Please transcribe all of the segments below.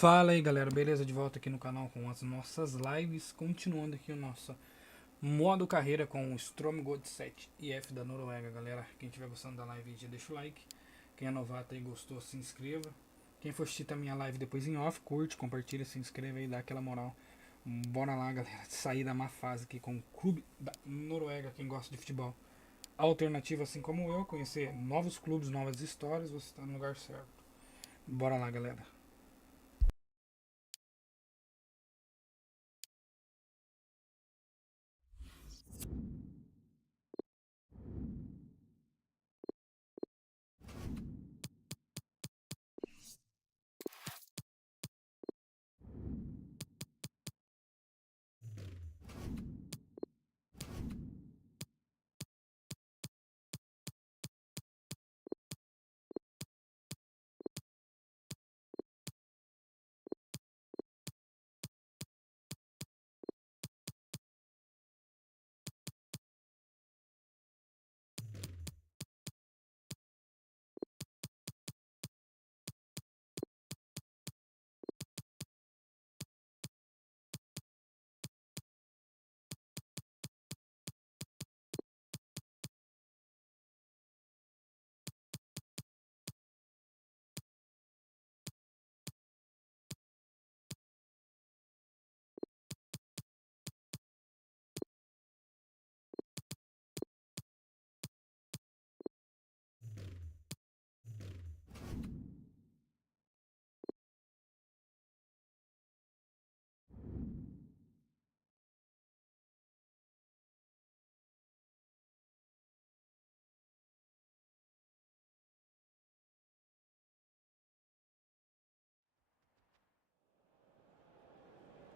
Fala aí galera, beleza? De volta aqui no canal com as nossas lives, continuando aqui o nosso modo carreira com o Stromsgodset IF da Noruega, galera. Quem estiver gostando da live já deixa o like, quem é novato e gostou se inscreva, quem for assistir também a live depois em off, curte, compartilha, se inscreva aí, dá aquela moral. Bora lá galera, sair da má fase aqui com o clube da Noruega, quem gosta de futebol alternativo assim como eu, conhecer novos clubes, novas histórias, você está no lugar certo. Bora lá galera.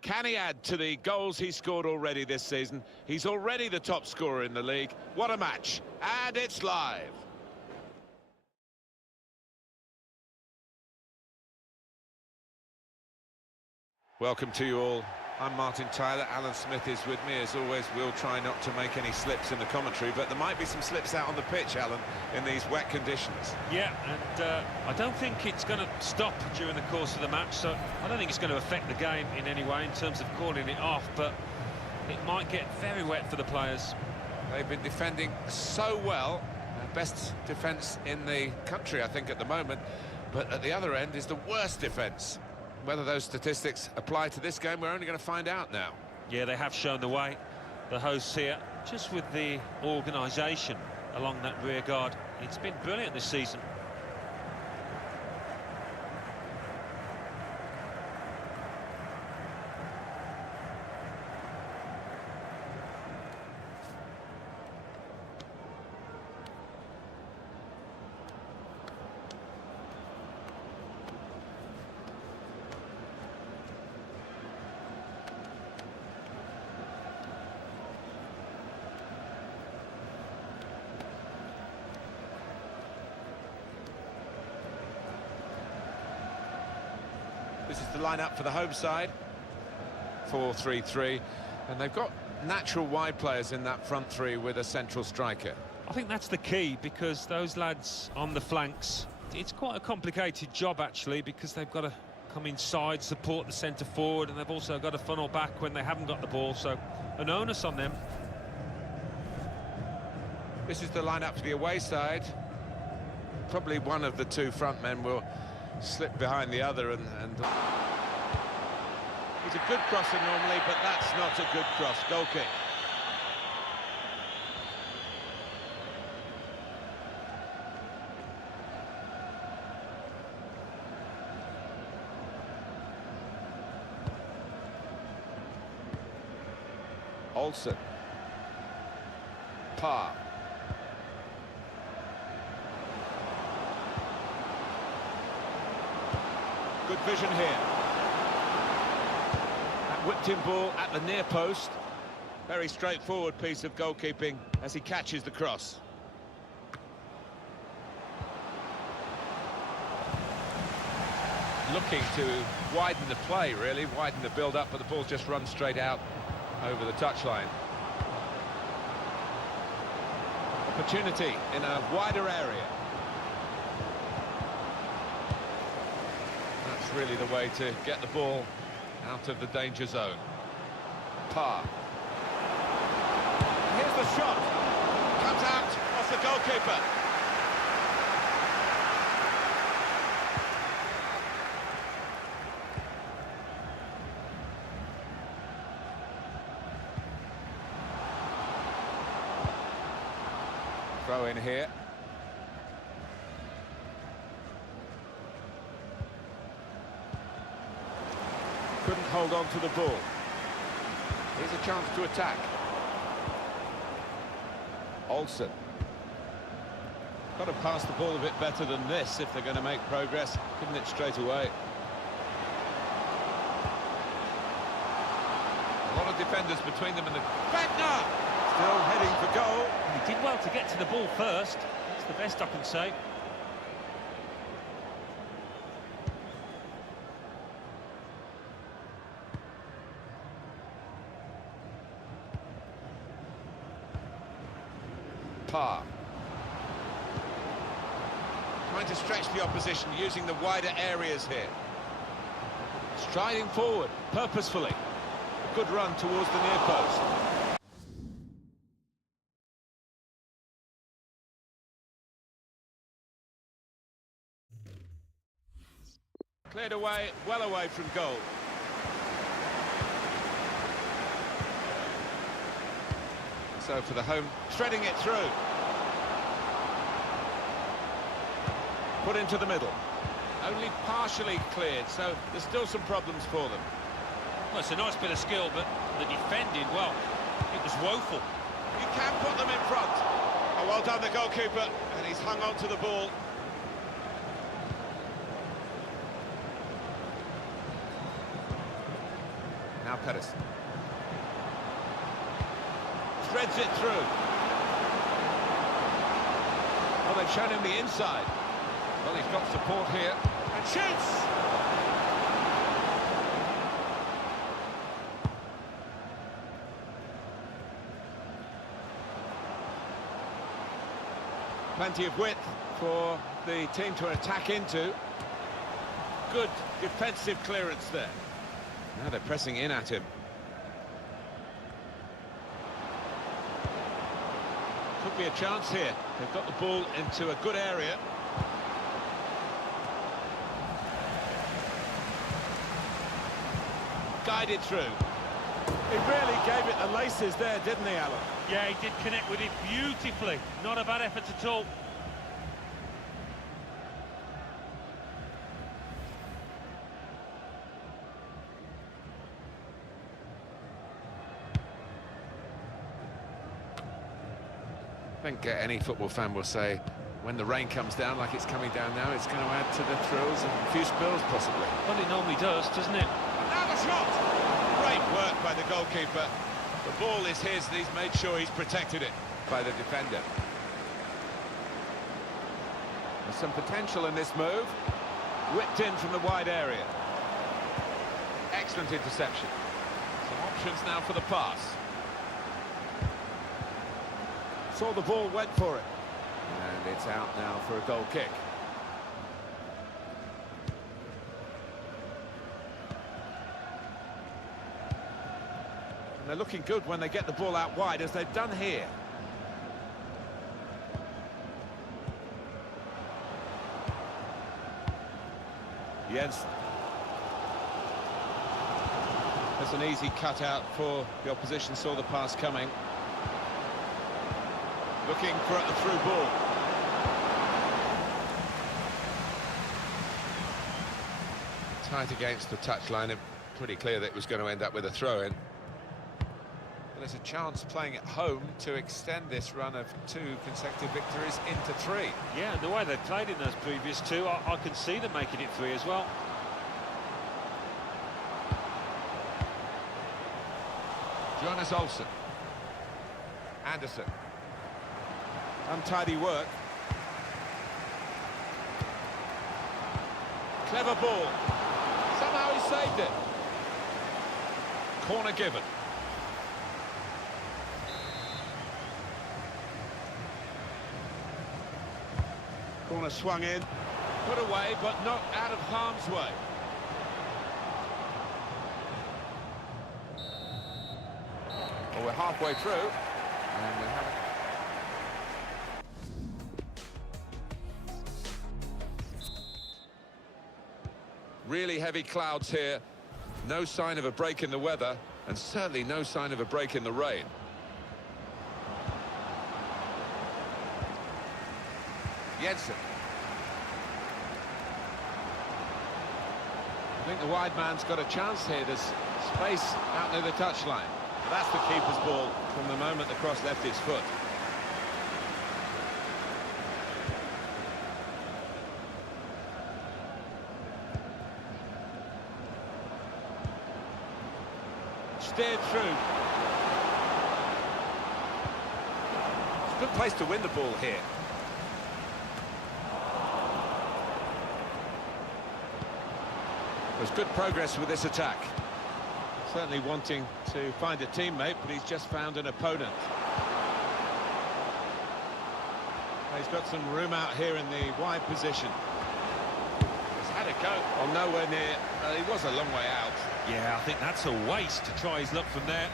Can he add to the goals he scored already this season? He's already the top scorer in the league. What a match. And it's live. Welcome to you all. I'm Martin Tyler. Alan Smith is with me. As always, we'll try not to make any slips in the commentary, but there might be some slips out on the pitch, Alan, in these wet conditions. Yeah, and I don't think it's going to stop during the course of the match, so I don't think it's going to affect the game in any way in terms of calling it off, but it might get very wet for the players. They've been defending so well. Best defence in the country, I think, at the moment, but at the other end is the worst defence. Whether those statistics apply to this game, we're only going to find out now. Yeah, they have shown the way, the hosts here, just with the organisation along that rear guard. It's been brilliant this season. This is the lineup for the home side. 4-3-3, and they've got natural wide players in that front three with a central striker. I think that's the key, because those lads on the flanks, it's quite a complicated job actually, because they've got to come inside, support the centre forward, and they've also got to funnel back when they haven't got the ball, so an onus on them. This is the lineup for the away side. Probably one of the two front men will slip behind the other, and he's a good crosser normally, but that's not a good cross. Goal kick. Olsen. Parr. Good vision here. That whipped-in ball at the near post. Very straightforward piece of goalkeeping as he catches the cross. Looking to widen the play, really, widen the build-up, but the ball's just run straight out over the touchline. Opportunity in a wider area. That's really the way to get the ball out of the danger zone. Par. Here's the shot. Comes out off the goalkeeper. Throw in here. Couldn't hold on to the ball. Here's a chance to attack. Olsen. Got to pass the ball a bit better than this if they're going to make progress. Giving it straight away. A lot of defenders between them and the... Wagner! Still heading for goal. He did well to get to the ball first. That's the best I can say. Par. Trying to stretch the opposition using the wider areas here. Striding forward purposefully. A good run towards the near post. Cleared away, well away from goal. So for the home, threading it through. Put into the middle. Only partially cleared, so there's still some problems for them. Well, it's a nice bit of skill, but the defending, well, it was woeful. You can put them in front. Oh, well done, the goalkeeper, and he's hung on to the ball. Now Pedersen. Threads it through. Oh, they've shown him the inside. Well, he's got support here. And shoots! Plenty of width for the team to attack into. Good defensive clearance there. Now they're pressing in at him. Could be a chance here. They've got the ball into a good area. Guided through. He really gave it the laces there, didn't he, Alan? Yeah, he did connect with it beautifully. Not a bad effort at all. I think any football fan will say, when the rain comes down like it's coming down now, it's going to add to the thrills and a few spills, possibly. Well, it normally does, doesn't it? Now the shot! Great work by the goalkeeper. The ball is his, and he's made sure he's protected it by the defender. There's some potential in this move. Whipped in from the wide area. Excellent interception. Some options now for the pass. Saw the ball, went for it. And it's out now for a goal kick. And they're looking good when they get the ball out wide, as they've done here. Jensen. That's an easy cutout for the opposition, saw the pass coming. Looking for a through ball. Tight against the touchline, and pretty clear that it was going to end up with a throw-in. There's a chance playing at home to extend this run of 2 consecutive victories into 3. Yeah, and the way they've played in those previous 2, I can see them making it 3 as well. Jonas Olsen. Anderson. Untidy work. Clever ball. Somehow he saved it. Corner given. Corner swung in. Put away, but not out of harm's way. Well, we're halfway through, and we haven't. Really heavy clouds here. No sign of a break in the weather, and certainly no sign of a break in the rain. Jensen. I think the wide man's got a chance here. There's space out near the touchline. That's the keeper's ball from the moment the cross left his foot. Steered through. It's a good place to win the ball here. There's good progress with this attack. Certainly wanting to find a teammate, but he's just found an opponent. He's got some room out here in the wide position. He's had a go. Well, nowhere near. He was a long way out. Yeah, I think that's a waste to try his luck from there.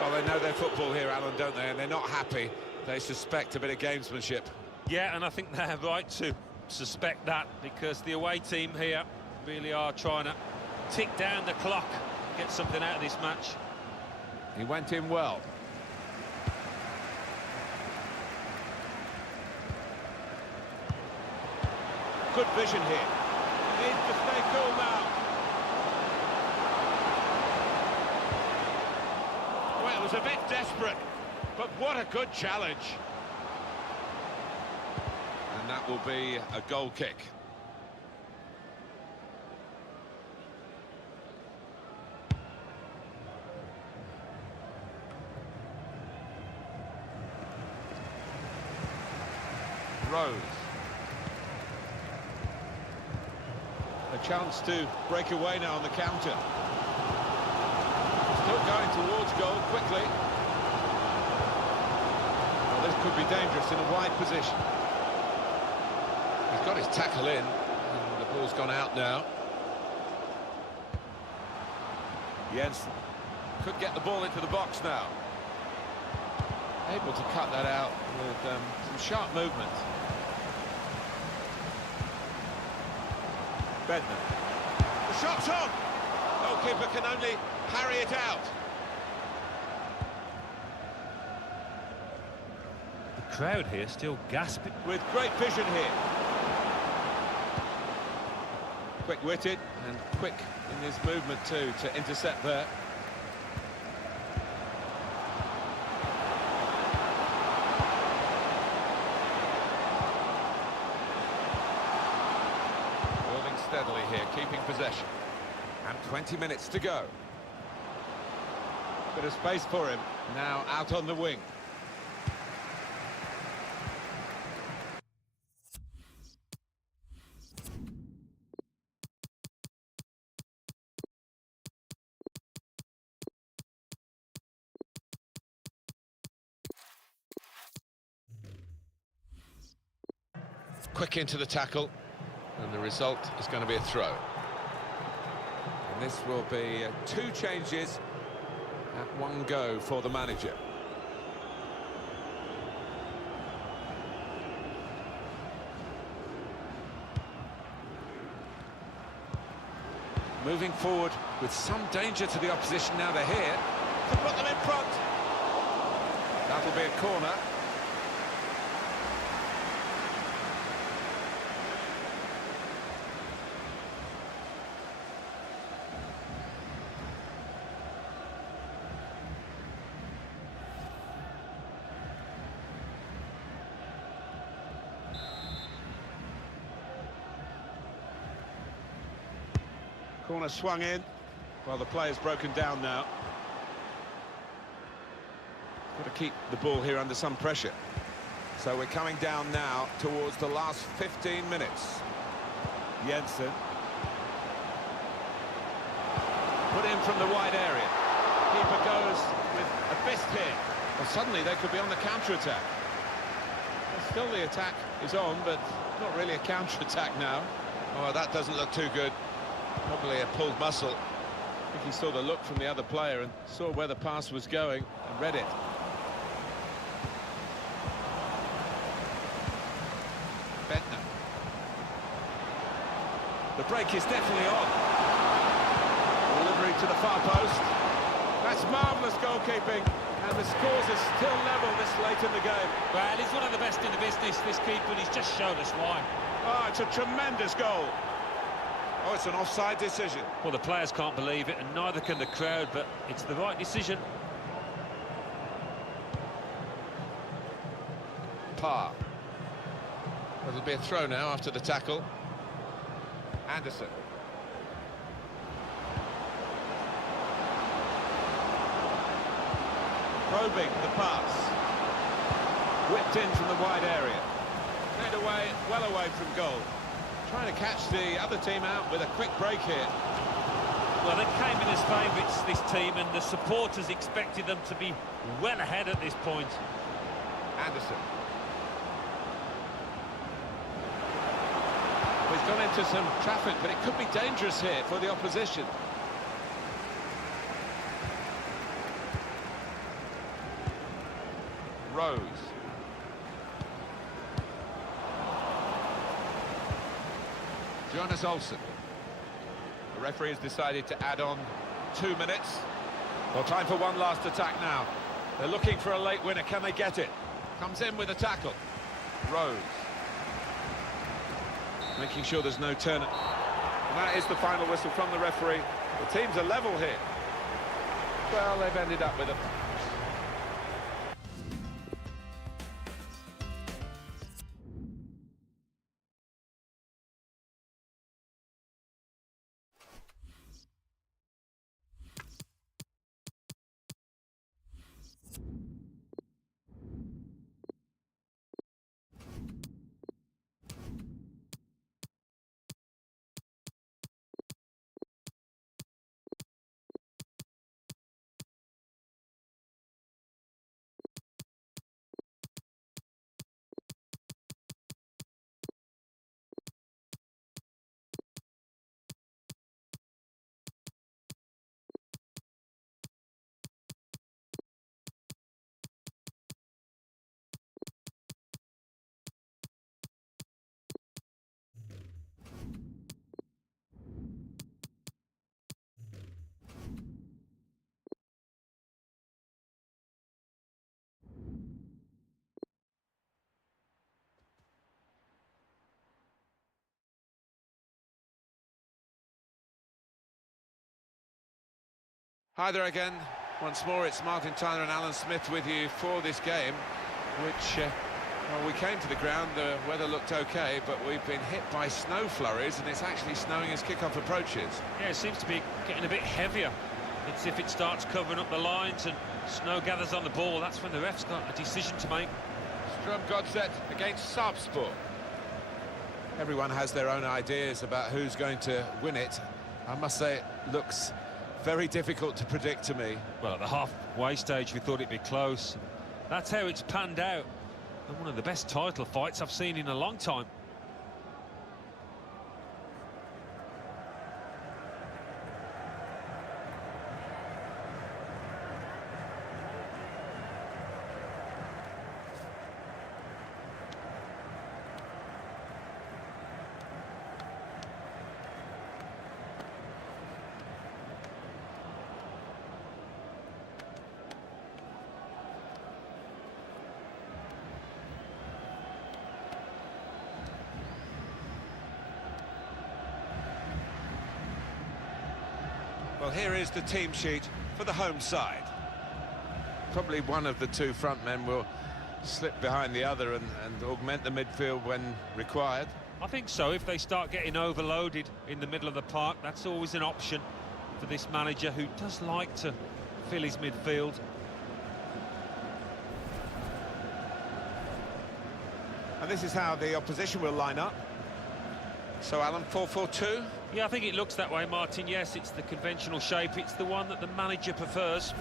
Well, they know their football here, Alan, don't they? And they're not happy. They suspect a bit of gamesmanship. Yeah, and I think they're right to suspect that, because the away team here really are trying to tick down the clock, get something out of this match. He went in well. Good vision here. Needs to stay cool now. Well, it was a bit desperate, but what a good challenge. And that will be a goal kick. Rose. A chance to break away now on the counter. Still going towards goal quickly. Well, this could be dangerous in a wide position. He's got his tackle in, and the ball's gone out now. Jensen Could get the ball into the box now. able to cut that out with some sharp movement. Bedman. The shot's on! Goalkeeper can only parry it out. The crowd here still gasping. With great vision here. Quick-witted and quick in his movement too to intercept there. Building steadily here, keeping possession. And 20 minutes to go. Bit of space for him. Now out on the wing. Quick into the tackle, and the result is going to be a throw. And this will be 2 changes at 1 go for the manager. Moving forward with some danger to the opposition now they're here. To put them in front. That'll be a corner. Corner swung in. Well, the player's broken down now. Got to keep the ball here under some pressure. So we're coming down now towards the last 15 minutes. Jensen. Put in from the wide area. Keeper goes with a fist here. Well, suddenly they could be on the counter-attack. Well, still the attack is on, but not really a counter-attack now. Oh, that doesn't look too good. Probably a pulled muscle. I think he saw the look from the other player and saw where the pass was going and read it. Bentner. The break is definitely on. Delivery to the far post. That's marvellous goalkeeping, and the scores are still level this late in the game. Well, he's one of the best in the business, this keeper, and he's just showed us why. Oh, it's a tremendous goal. Oh, it's an offside decision. Well, the players can't believe it, and neither can the crowd, but it's the right decision. Parr. It'll be a throw now after the tackle. Anderson. Probing the pass. Whipped in from the wide area. Cleared away, well away from goal. Trying to catch the other team out with a quick break here. Well, they came in as favourites, this team, and the supporters expected them to be well ahead at this point. Anderson. Well, he's gone into some traffic, but it could be dangerous here for the opposition. Rose. Jonas Olsen. The referee has decided to add on 2 minutes. Well, time for one last attack now. They're looking for a late winner. Can they get it? Comes in with a tackle. Rose. Making sure there's no turn. And that is the final whistle from the referee. The teams are level here. Well, they've ended up with a... Hi there again. Once more, it's Martin Tyler and Alan Smith with you for this game, which, well, we came to the ground, the weather looked okay, but we've been hit by snow flurries, and it's actually snowing as kickoff approaches. Yeah, it seems to be getting a bit heavier. It's if it starts covering up the lines and snow gathers on the ball, that's when the ref's got a decision to make. Stromsgodset against Sarpsborg. Everyone has their own ideas about who's going to win it. I must say it looks very difficult to predict to me. Well, at the halfway stage we thought it'd be close. That's how it's panned out. And one of the best title fights I've seen in a long time. Well, here is the team sheet for the home side. Probably one of the two front men will slip behind the other and augment the midfield when required. I think so. If they start getting overloaded in the middle of the park, that's always an option for this manager, who does like to fill his midfield. And this is how the opposition will line up. So, Alan, 4-4-2? Yeah, I think it looks that way, Martin. Yes, it's the conventional shape. It's the one that the manager prefers.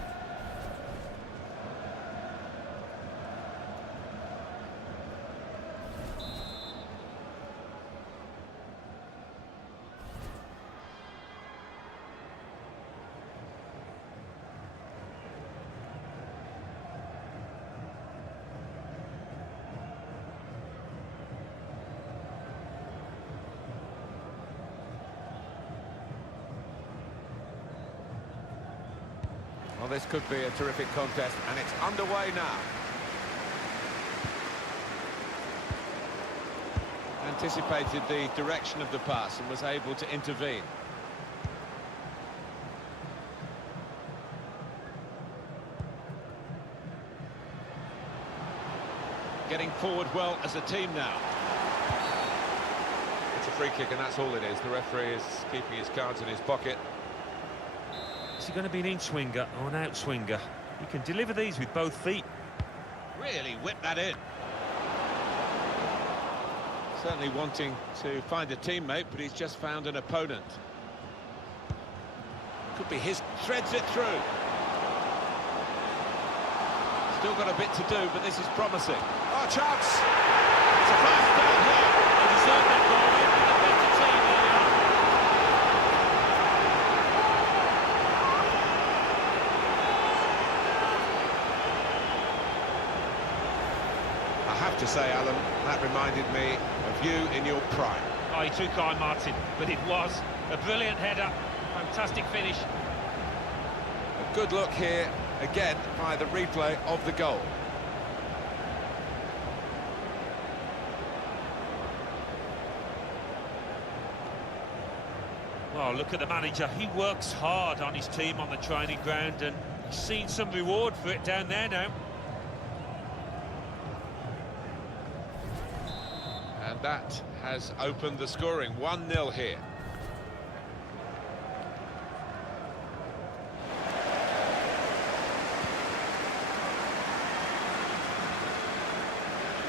Well, this could be a terrific contest, and it's underway now. Anticipated the direction of the pass and was able to intervene. Getting forward well as a team now. It's a free kick, and that's all it is. The referee is keeping his cards in his pocket. Is he going to be an in-swinger or an out-swinger? He can deliver these with both feet. Really whip that in. Certainly wanting to find a teammate, but he's just found an opponent. Could be his, threads it through. Still got a bit to do, but this is promising. Oh, chance! It's a fast start here. They deserve that goal. They've been a better team early on. I have to say, Alan, that reminded me of you in your prime. Oh, you're too kind, Martin, but it was a brilliant header, fantastic finish. A good look here, again, by the replay of the goal. Well, look at the manager. He works hard on his team on the training ground, and he's seen some reward for it down there now. And that has opened the scoring. 1-0 here.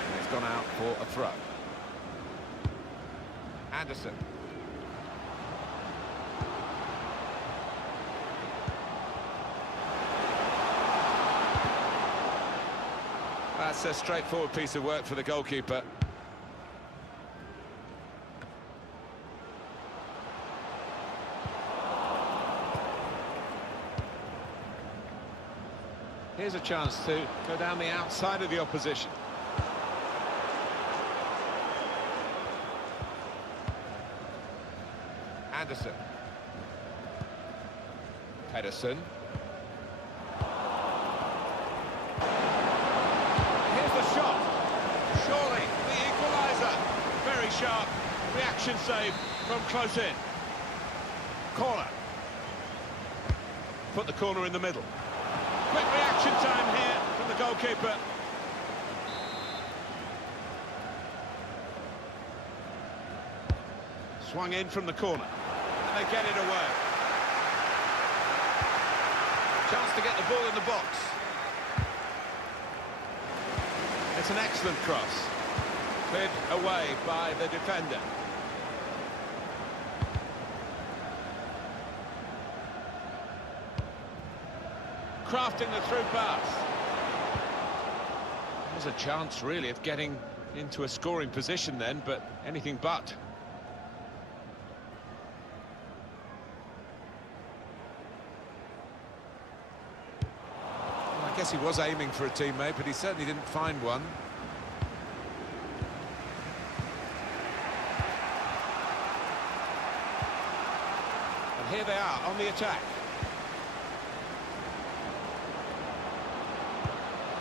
And it's gone out for a throw. Anderson. That's a straightforward piece of work for the goalkeeper. Here's a chance to go down the outside of the opposition. Anderson. Pedersen. Here's the shot. Surely the equaliser. Very sharp reaction save from close in. Corner. Put the corner in the middle. Quick reaction time here from the goalkeeper. Swung in from the corner, and they get it away. Chance to get the ball in the box. It's an excellent cross. Cleared away by the defender. Crafting the through pass. There's a chance, really, of getting into a scoring position then, but anything but. Well, I guess he was aiming for a teammate, but he certainly didn't find one. And here they are on the attack.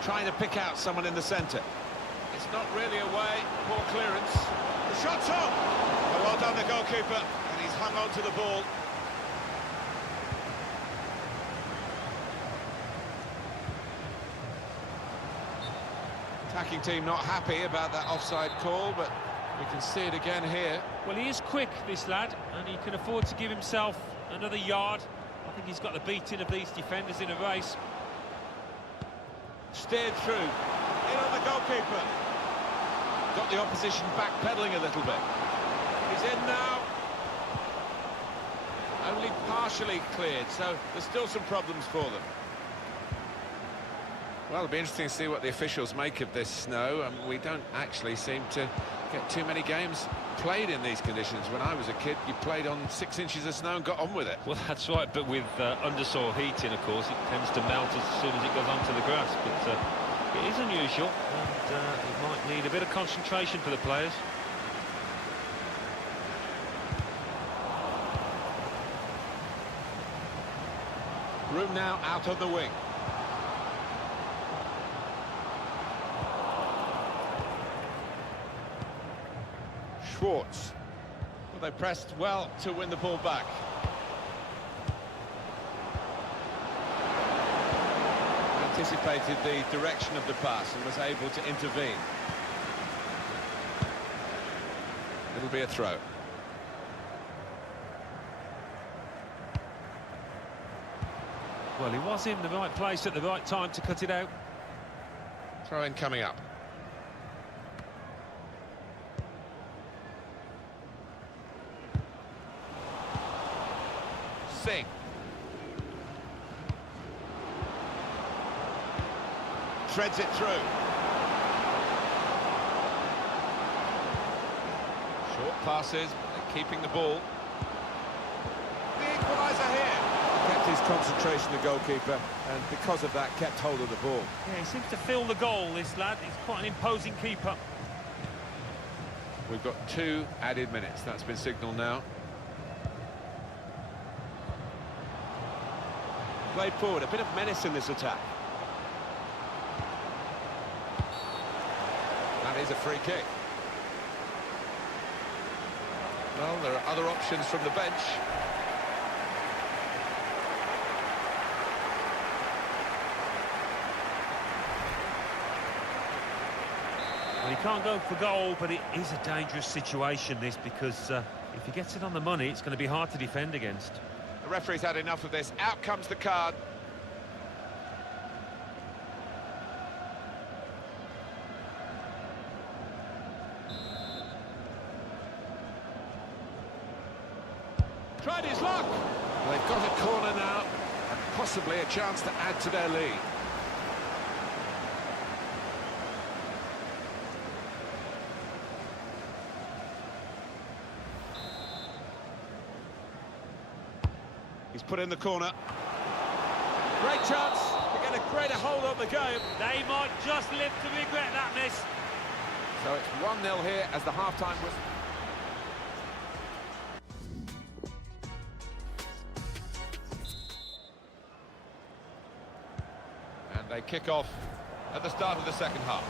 Trying to pick out someone in the centre. It's not really away. Poor clearance. The shot's on! Well done, the goalkeeper. And he's hung on to the ball. Attacking team not happy about that offside call, but we can see it again here. Well, he is quick, this lad, and he can afford to give himself another yard. I think he's got the beating of these defenders in a race. Steered through, in on the goalkeeper. Got the opposition backpedaling a little bit. He's in now. Only partially cleared, so there's still some problems for them. Well, it'll be interesting to see what the officials make of this snow. We don't actually seem to get too many games played in these conditions. When I was a kid, you played on 6 inches of snow and got on with it. Well, that's right, but with undersoil heating, of course, it tends to melt as soon as it goes onto the grass. But it is unusual, and it might need a bit of concentration for the players. Room now out on the wing. Schwartz. Well, they pressed well to win the ball back. Anticipated the direction of the pass and was able to intervene. It'll be a throw. Well, he was in the right place at the right time to cut it out. Throw in coming up. Singh. Treads it through. Short passes, they're keeping the ball. The equaliser here. Kept his concentration, the goalkeeper, and because of that, kept hold of the ball. Yeah, he seems to feel the goal, this lad. He's quite an imposing keeper. We've got 2 added minutes. That's been signalled now. Played forward, a bit of menace in this attack. That is a free kick. Well, there are other options from the bench. Well, he can't go for goal, but it is a dangerous situation, this, because if he gets it on the money, it's going to be hard to defend against. The referee's had enough of this. Out comes the card. Tried his luck. They've got a corner now, and possibly a chance to add to their lead. He's put in the corner. Great chance to get a greater hold on the game. They might just live to regret that miss. So it's 1-0 here as the half-time was... And they kick off at the start of the second half.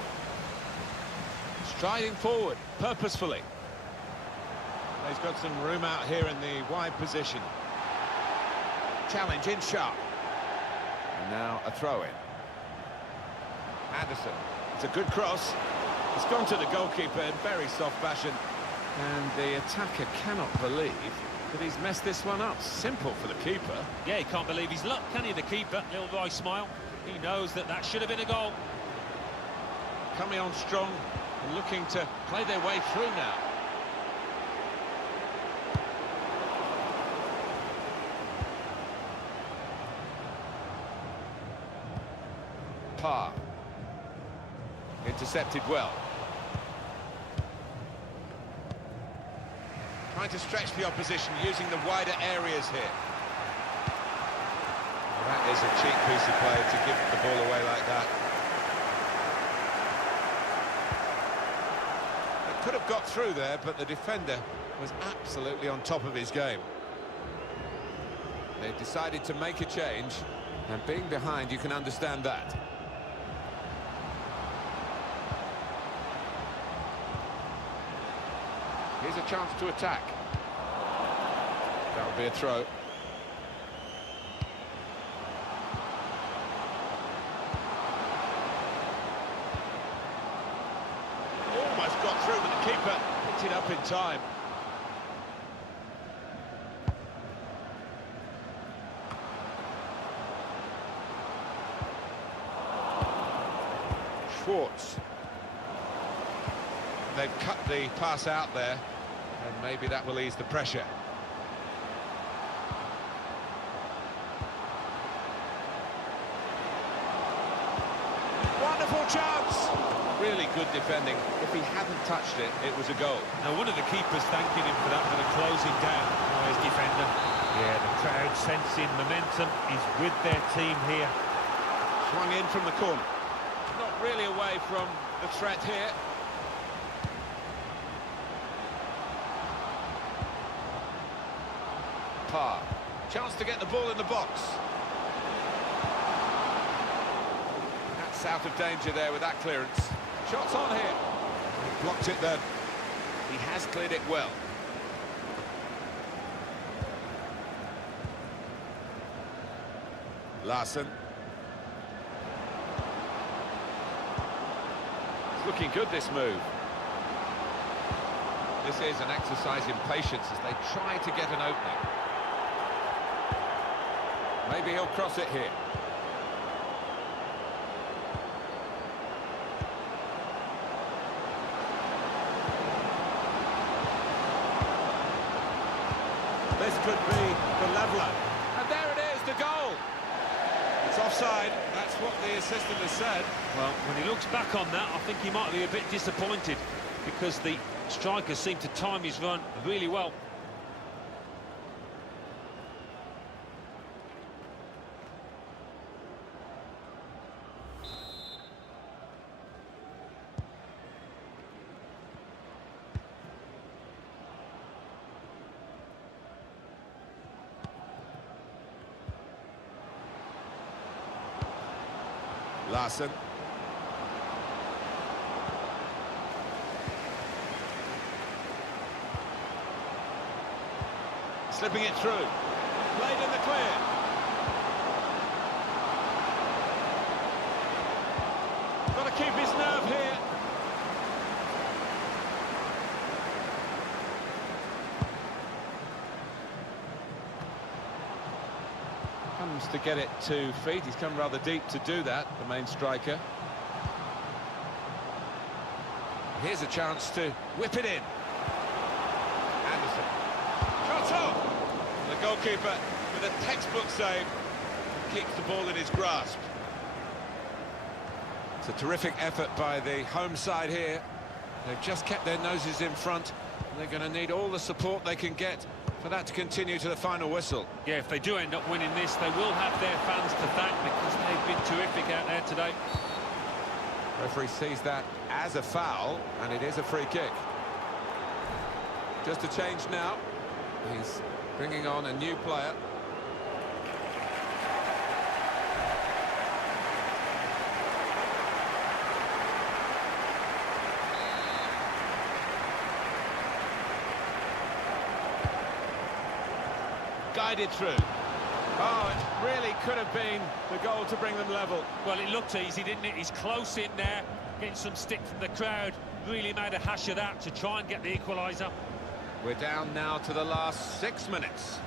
Striding forward, purposefully. He's got some room out here in the wide position. Challenge in sharp. And now a throw-in. Anderson. It's a good cross. It's gone to the goalkeeper in very soft fashion. And the attacker cannot believe that he's messed this one up. Simple for the keeper. Yeah, he can't believe his luck, can he, the keeper? Little dry smile. He knows that that should have been a goal. Coming on strong and looking to play their way through now. Intercepted well. Trying to stretch the opposition using the wider areas here. That is a cheap piece of play to give the ball away like that. It could have got through there, but the defender was absolutely on top of his game. They've decided to make a change, and being behind, you can understand that. Here's a chance to attack. That would be a throw. Almost got through, but the keeper picked it up in time. Schwartz. They've cut the pass out there, And maybe that will ease the pressure. Wonderful chance! Really good defending. If he hadn't touched it, it was a goal. Now, one of the keepers thanking him for that, for the closing down. Oh, his defender. Yeah, the crowd sensing momentum is with their team here. Swung in from the corner. Not really away from the threat here. Parr. Chance to get the ball in the box. That's out of danger there with that clearance. Shots on here. He blocked it then. He has cleared it well. Larson. It's looking good, this move. This is an exercise in patience as they try to get an opening. Maybe he'll cross it here. This could be the leveller. And there it is, the goal! It's offside, that's what the assistant has said. Well, when he looks back on that, I think he might be a bit disappointed because the striker seemed to time his run really well. Larson. Slipping it through. Played in the clear. Got to keep his nerve here. Comes to get it to feet. He's come rather deep to do that, the main striker. Here's a chance to whip it in. Anderson. Shots off! The goalkeeper with a textbook save keeps the ball in his grasp. It's a terrific effort by the home side here. They've just kept their noses in front, and they're going to need all the support they can get for that to continue to the final whistle. Yeah, if they do end up winning this, they will have their fans to thank because they've been terrific out there today. Referee sees that as a foul, and it is a free kick. Just a change now. He's bringing on a new player. Guided through. Oh, it really could have been the goal to bring them level. Well, it looked easy, didn't it? He's close in there, getting some stick from the crowd. Really made a hash of that to try and get the equaliser. We're down now to the last 6 minutes.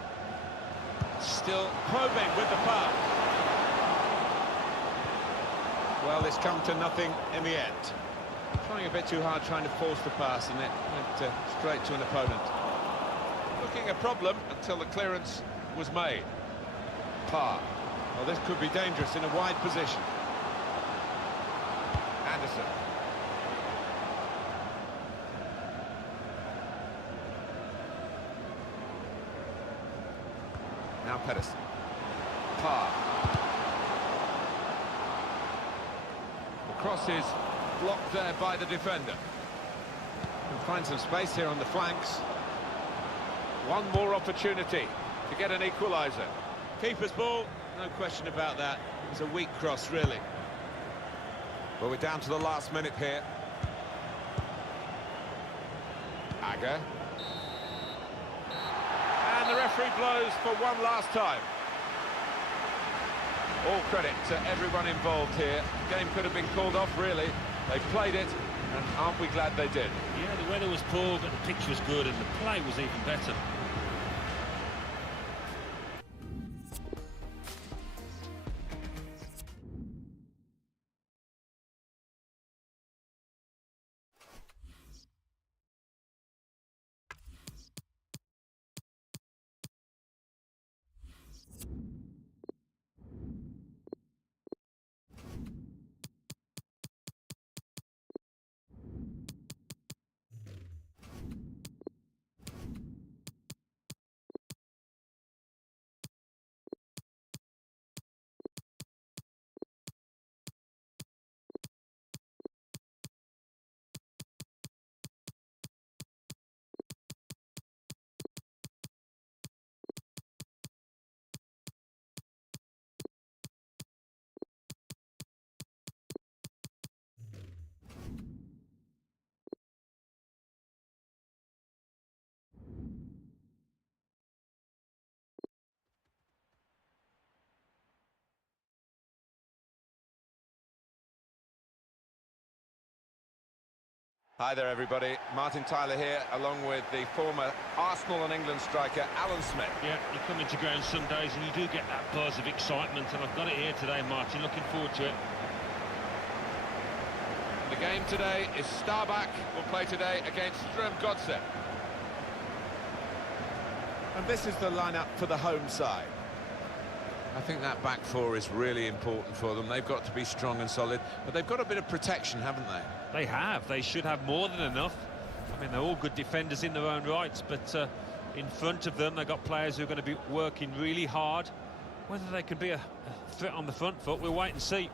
Still probing with the pass. Well, it's come to nothing in the end. Trying a bit too hard, trying to force the pass, and it went straight to an opponent. Looking a problem until the clearance was made. Parr. Well, this could be dangerous in a wide position. Anderson. Now Pedersen. Parr. The cross is blocked there by the defender. Can find some space here on the flanks. One more opportunity to get an equaliser. Keeper's ball, no question about that. It was a weak cross, really. Well, we're down to the last minute here. Agger. And the referee blows for one last time. All credit to everyone involved here. The game could have been called off, really. They played it, and aren't we glad they did? Yeah, the weather was poor, but the pitch was good, and the play was even better. Hi there, everybody. Martin Tyler here, along with the former Arsenal and England striker, Alan Smith. Yeah, you come into ground some days and you do get that buzz of excitement, and I've got it here today, Martin. Looking forward to it. The game today is Starbak will play today against Stromsgodset. And this is the lineup for the home side. I think that back four is really important for them. They've got to be strong and solid, but they've got a bit of protection, haven't they? They have. They should have more than enough. I mean, they're all good defenders in their own rights, but in front of them, they've got players who are going to be working really hard. Whether they can be a threat on the front foot, we'll wait and see.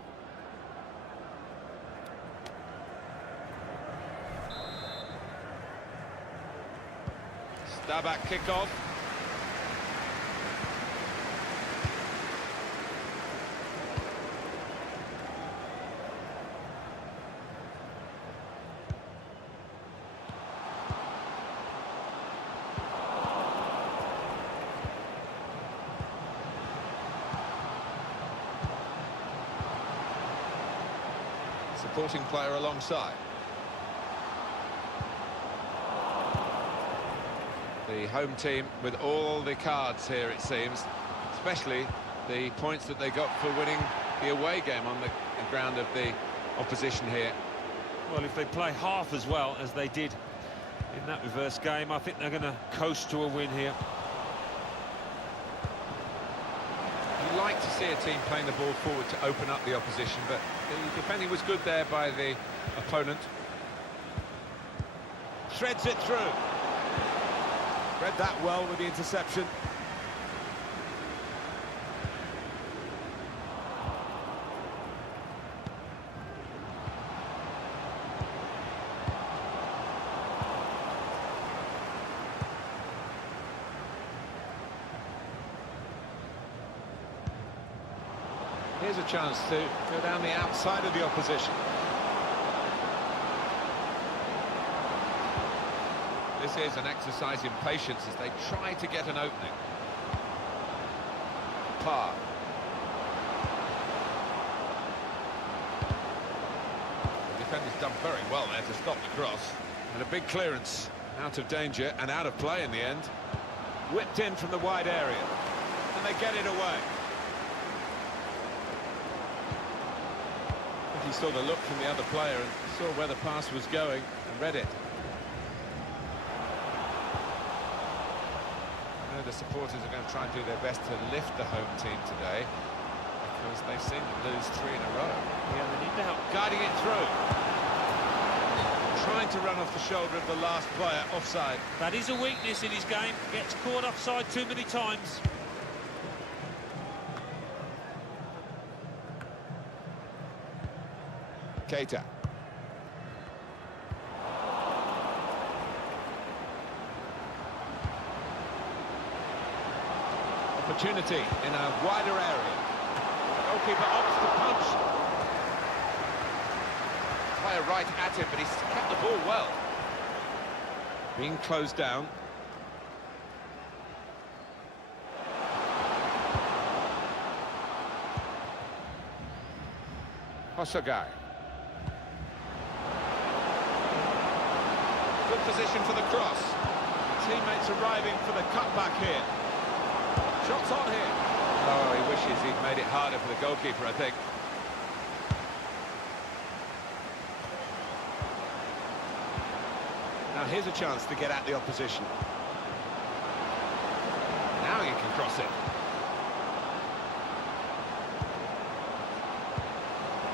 Starbak kick-off. Supporting player alongside. The home team with all the cards here, it seems, especially the points that they got for winning the away game on the ground of the opposition here. Well, if they play half as well as they did in that reverse game, I think they're going to coast to a win here. You like to see a team playing the ball forward to open up the opposition, but the defending was good there by the opponent. Shreds it through. Read that well with the interception. Here's a chance to go down the outside of the opposition. This is an exercise in patience as they try to get an opening. Parr. The defender's done very well there to stop the cross. And a big clearance, out of danger and out of play in the end. Whipped in from the wide area. And they get it away. He saw the look from the other player and saw where the pass was going and read it. I know the supporters are going to try and do their best to lift the home team today because they've seen them lose 3 in a row. Yeah, they need the help. Guiding it through. Trying to run off the shoulder of the last player, offside. That is a weakness in his game. Gets caught offside too many times. Keita. Opportunity in a wider area. Goalkeeper opts to punch. Player right at him, but he's kept the ball well. Being closed down. Hosogai. Good position for the cross. Teammates arriving for the cutback here. Shots on here. Oh, he wishes he'd made it harder for the goalkeeper, I think. Now here's a chance to get at the opposition. Now you can cross it.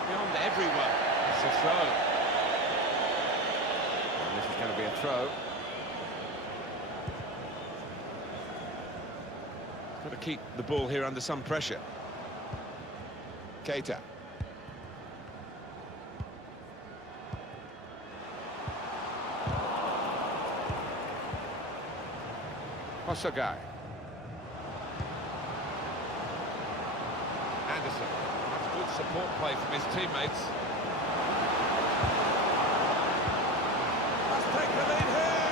Beyond everyone. It's a throw. And this is going to be a throw. Got to keep the ball here under some pressure. Keita. Hosogai. Anderson. That's good support play from his teammates. Let's take the lead here,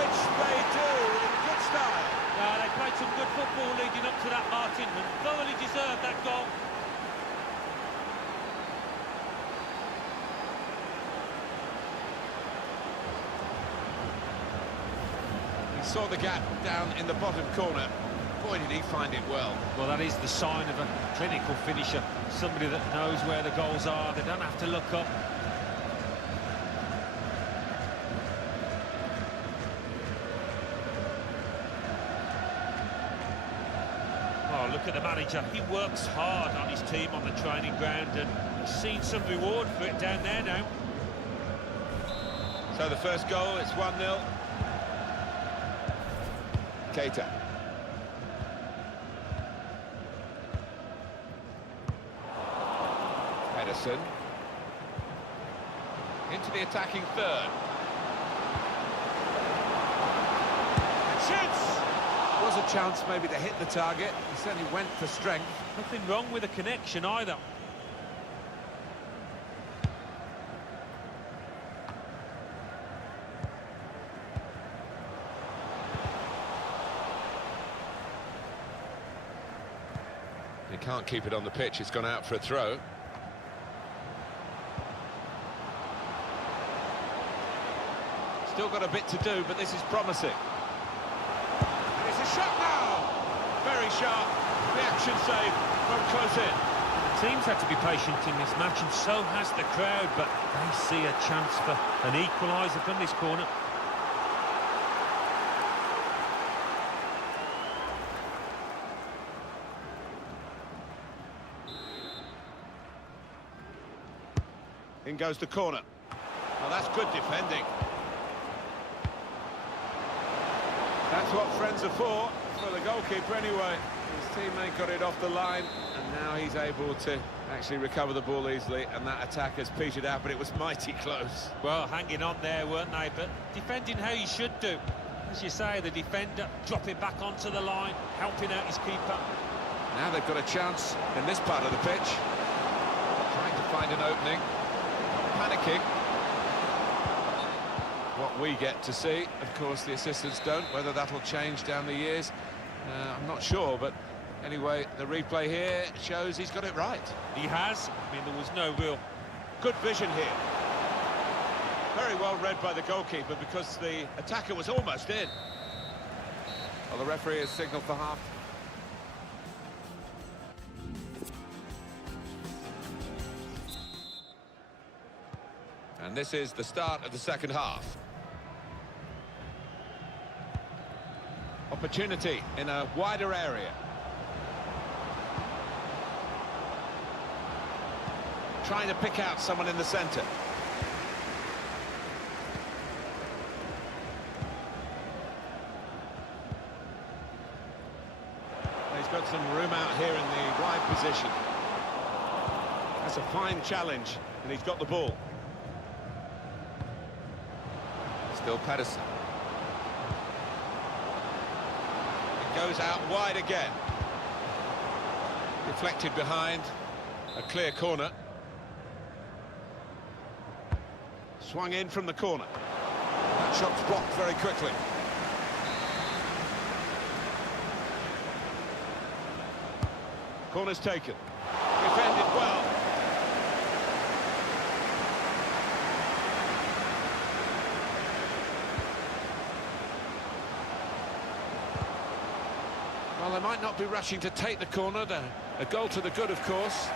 which they do in good style. They played some good football leading up to that, Martin, and thoroughly deserved that goal. saw the gap down in the bottom corner. Boy, did he find it well. Well, that is the sign of a clinical finisher. Somebody that knows where the goals are. They don't have to look up. Oh, look at the manager. He works hard on his team on the training ground, and he's seen some reward for it down there now. So the first goal, it's 1-0. Keita. Edison. Into the attacking third. And shoots! Was a chance maybe to hit the target. He certainly went for strength. Nothing wrong with the connection either. He can't keep it on the pitch. It's gone out for a throw. Still got a bit to do, but this is promising. And it's a shot now! Very sharp. Reaction save from close in. The teams had to be patient in this match, and so has the crowd, but they see a chance for an equaliser from this corner. In goes the corner. Well, that's good defending. That's what friends are for the goalkeeper anyway. His teammate got it off the line, and now he's able to actually recover the ball easily, and that attack has petered out, but it was mighty close. Well, hanging on there, weren't they? But defending how you should do. As you say, the defender dropping back onto the line, helping out his keeper. Now they've got a chance in this part of the pitch. Trying to find an opening. Panicking. What we get to see, of course, the assistants don't. Whether that'll change down the years, I'm not sure, but anyway, the replay here shows he's got it right. He has. I mean, there was no real... Good vision here. Very well read by the goalkeeper, because the attacker was almost in. Well, the referee has signalled for half. And this is the start of the second half. Opportunity in a wider area. Trying to pick out someone in the centre. He's got some room out here in the wide position. That's a fine challenge, and he's got the ball. Still Pedersen. It goes out wide again. Deflected behind. A clear corner. Swung in from the corner. That shot's blocked very quickly. Corner's taken. Defended well. Well, they might not be rushing to take the corner. A goal to the good, of course.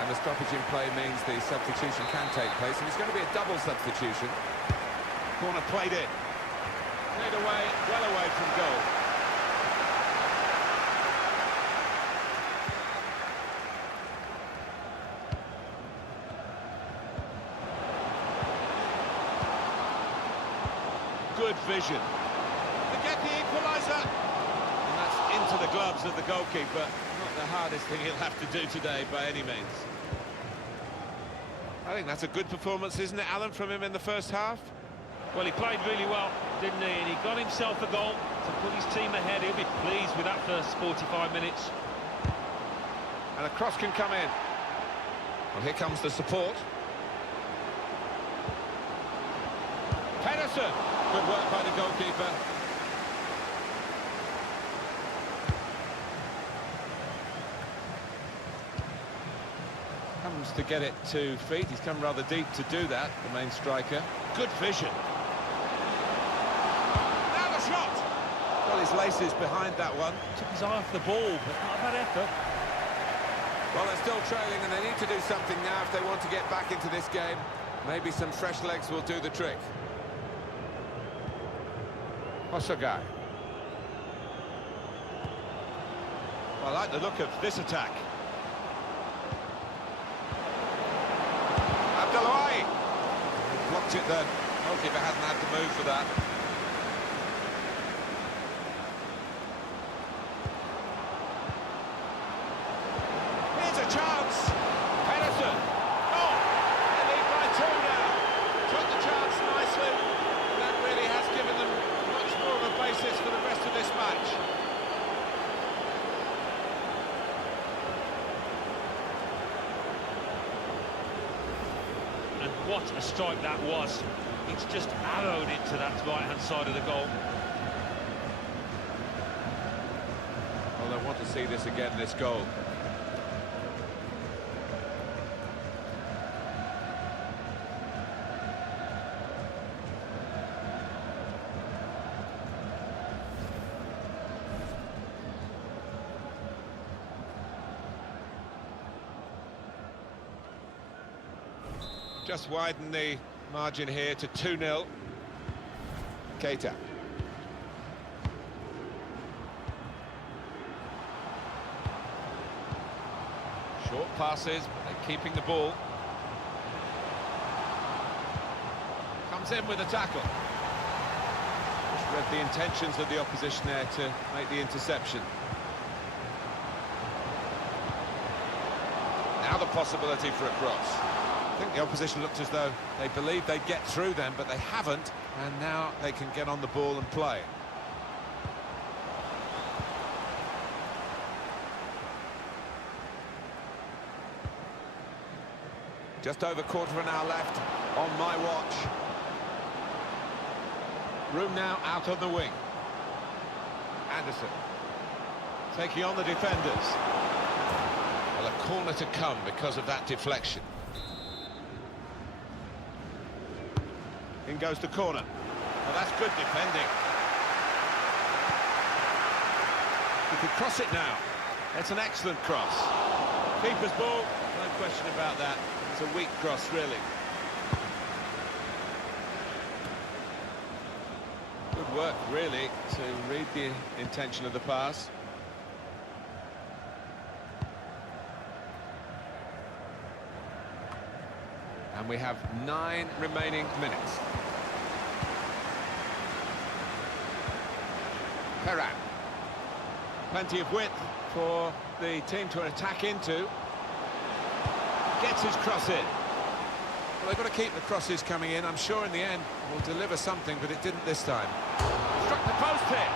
And the stoppage in play means the substitution can take place, and it's going to be a double substitution. Corner played in. Played away, well away from goal. Good vision. They get the equaliser. And that's into the gloves of the goalkeeper. Not the hardest thing he'll have to do today by any means. I think that's a good performance, isn't it, Alan, from him in the first half? Well, he played really well, didn't he? And he got himself a goal to put his team ahead. He'll be pleased with that first 45 minutes. And a cross can come in. Well, here comes the support. Pedersen. Good work by the goalkeeper. Comes to get it to feet. He's come rather deep to do that, the main striker. Good vision. Now his laces behind that one. Took his eye off the ball, but not a bad effort. Well, they're still trailing and they need to do something now if they want to get back into this game. Maybe some fresh legs will do the trick. Osagai. I like the look of this attack. Abdelwai! Blocked it then. Goalkeeper hasn't had to move for that. Here's a chance. Pedersen. Oh! They lead by 2 now. Took the chance nicely. And that really has given them much more of a basis for the rest of this match. And what a strike that was. It's just arrowed into that right-hand side of the goal. Well, I want to see this again, this goal. Just widen the margin here to 2-0. Keita. Short passes, but they're keeping the ball. Comes in with a tackle. Just read the intentions of the opposition there to make the interception. Now the possibility for a cross. I think the opposition looked as though they believed they'd get through them, but they haven't, and now they can get on the ball and play. Just over quarter of an hour left on my watch. Room now out on the wing. Anderson taking on the defenders. Well, a corner to come because of that deflection. In goes the corner. Well, that's good defending. He could cross it now. It's an excellent cross. Keeper's ball, no question about that. It's a weak cross, really. Good work, really, to read the intention of the pass. And we have 9 remaining minutes. Carreira. Plenty of width for the team to attack into. Gets his cross in. Well, they've got to keep the crosses coming in. I'm sure in the end will deliver something, but it didn't this time. Struck the post here.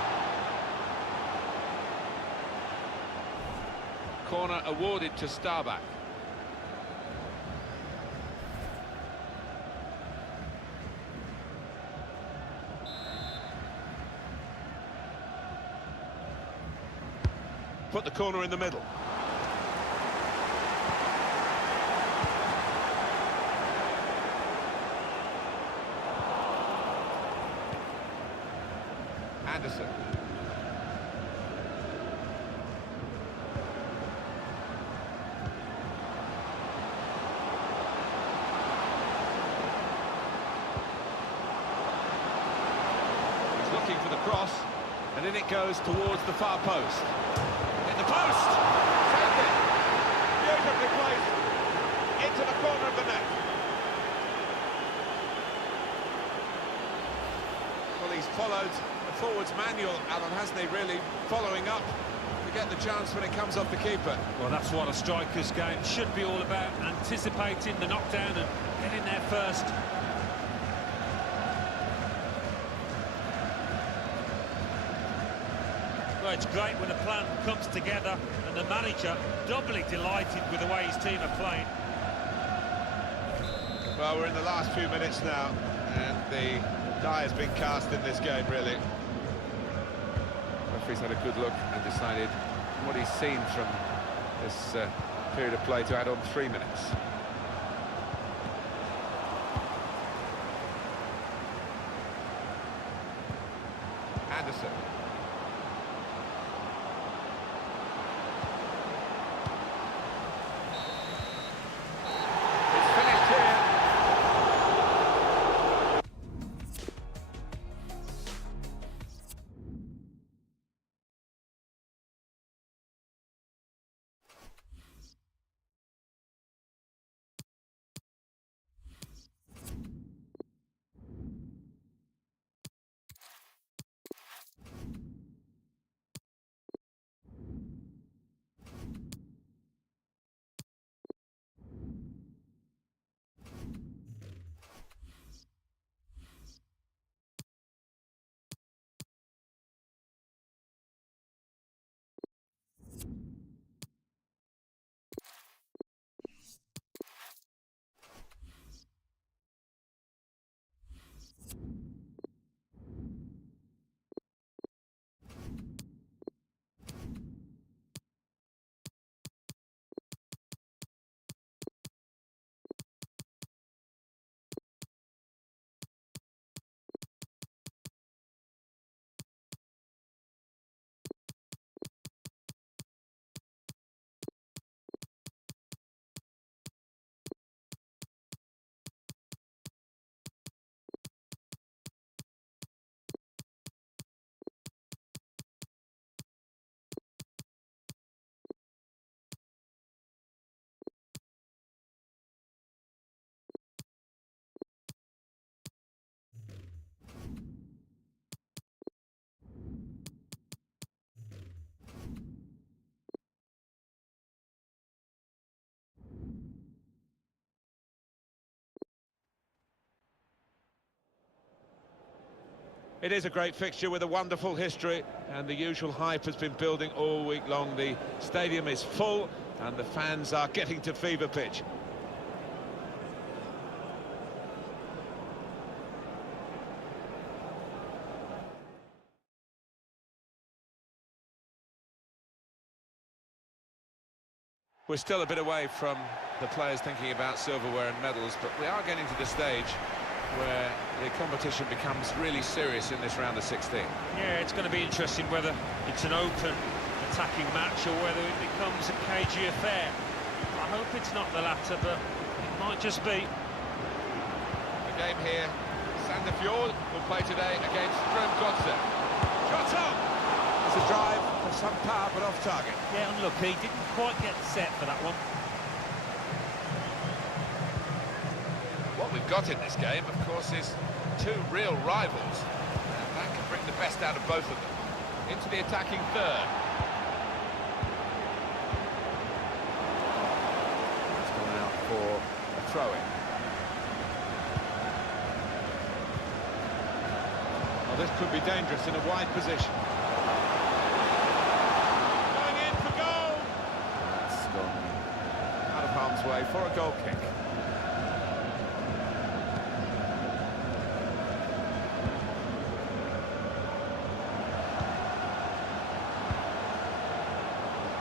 Corner awarded to Starback. Put the corner in the middle. Anderson. He's looking for the cross, and in it goes towards the far post. In the post! Take it! Beautifully placed into the corner of the net. Well, he's followed the forwards manual, Alan, hasn't he, really following up to get the chance when it comes off the keeper. Well, that's what a striker's game should be all about, anticipating the knockdown and getting there first. Well, it's great when a plan comes together and the manager doubly delighted with the way his team are playing. Well, we're in the last few minutes now, and the die has been cast in this game, really. Referee's had a good look and decided what he's seen from this period of play to add on 3 minutes. Anderson. It is a great fixture with a wonderful history, and the usual hype has been building all week long. The stadium is full and the fans are getting to fever pitch. We're still a bit away from the players thinking about silverware and medals, but we are getting to the stage where the competition becomes really serious in this round of 16. Yeah, it's going to be interesting whether it's an open attacking match or whether it becomes a cagey affair. I hope it's not the latter, but it might just be. The game here, Sandefjord will play today against Stromsgodset. Shot on! It's a drive of some power but off target. Yeah, unlucky, didn't quite get set for that one. What we've got in this game, of course, is two real rivals, and that can bring the best out of both of them. Into the attacking third. It's gone out for a throw-in. Well, this could be dangerous in a wide position. Going in for goal! That's gone out of harm's way for a goal kick.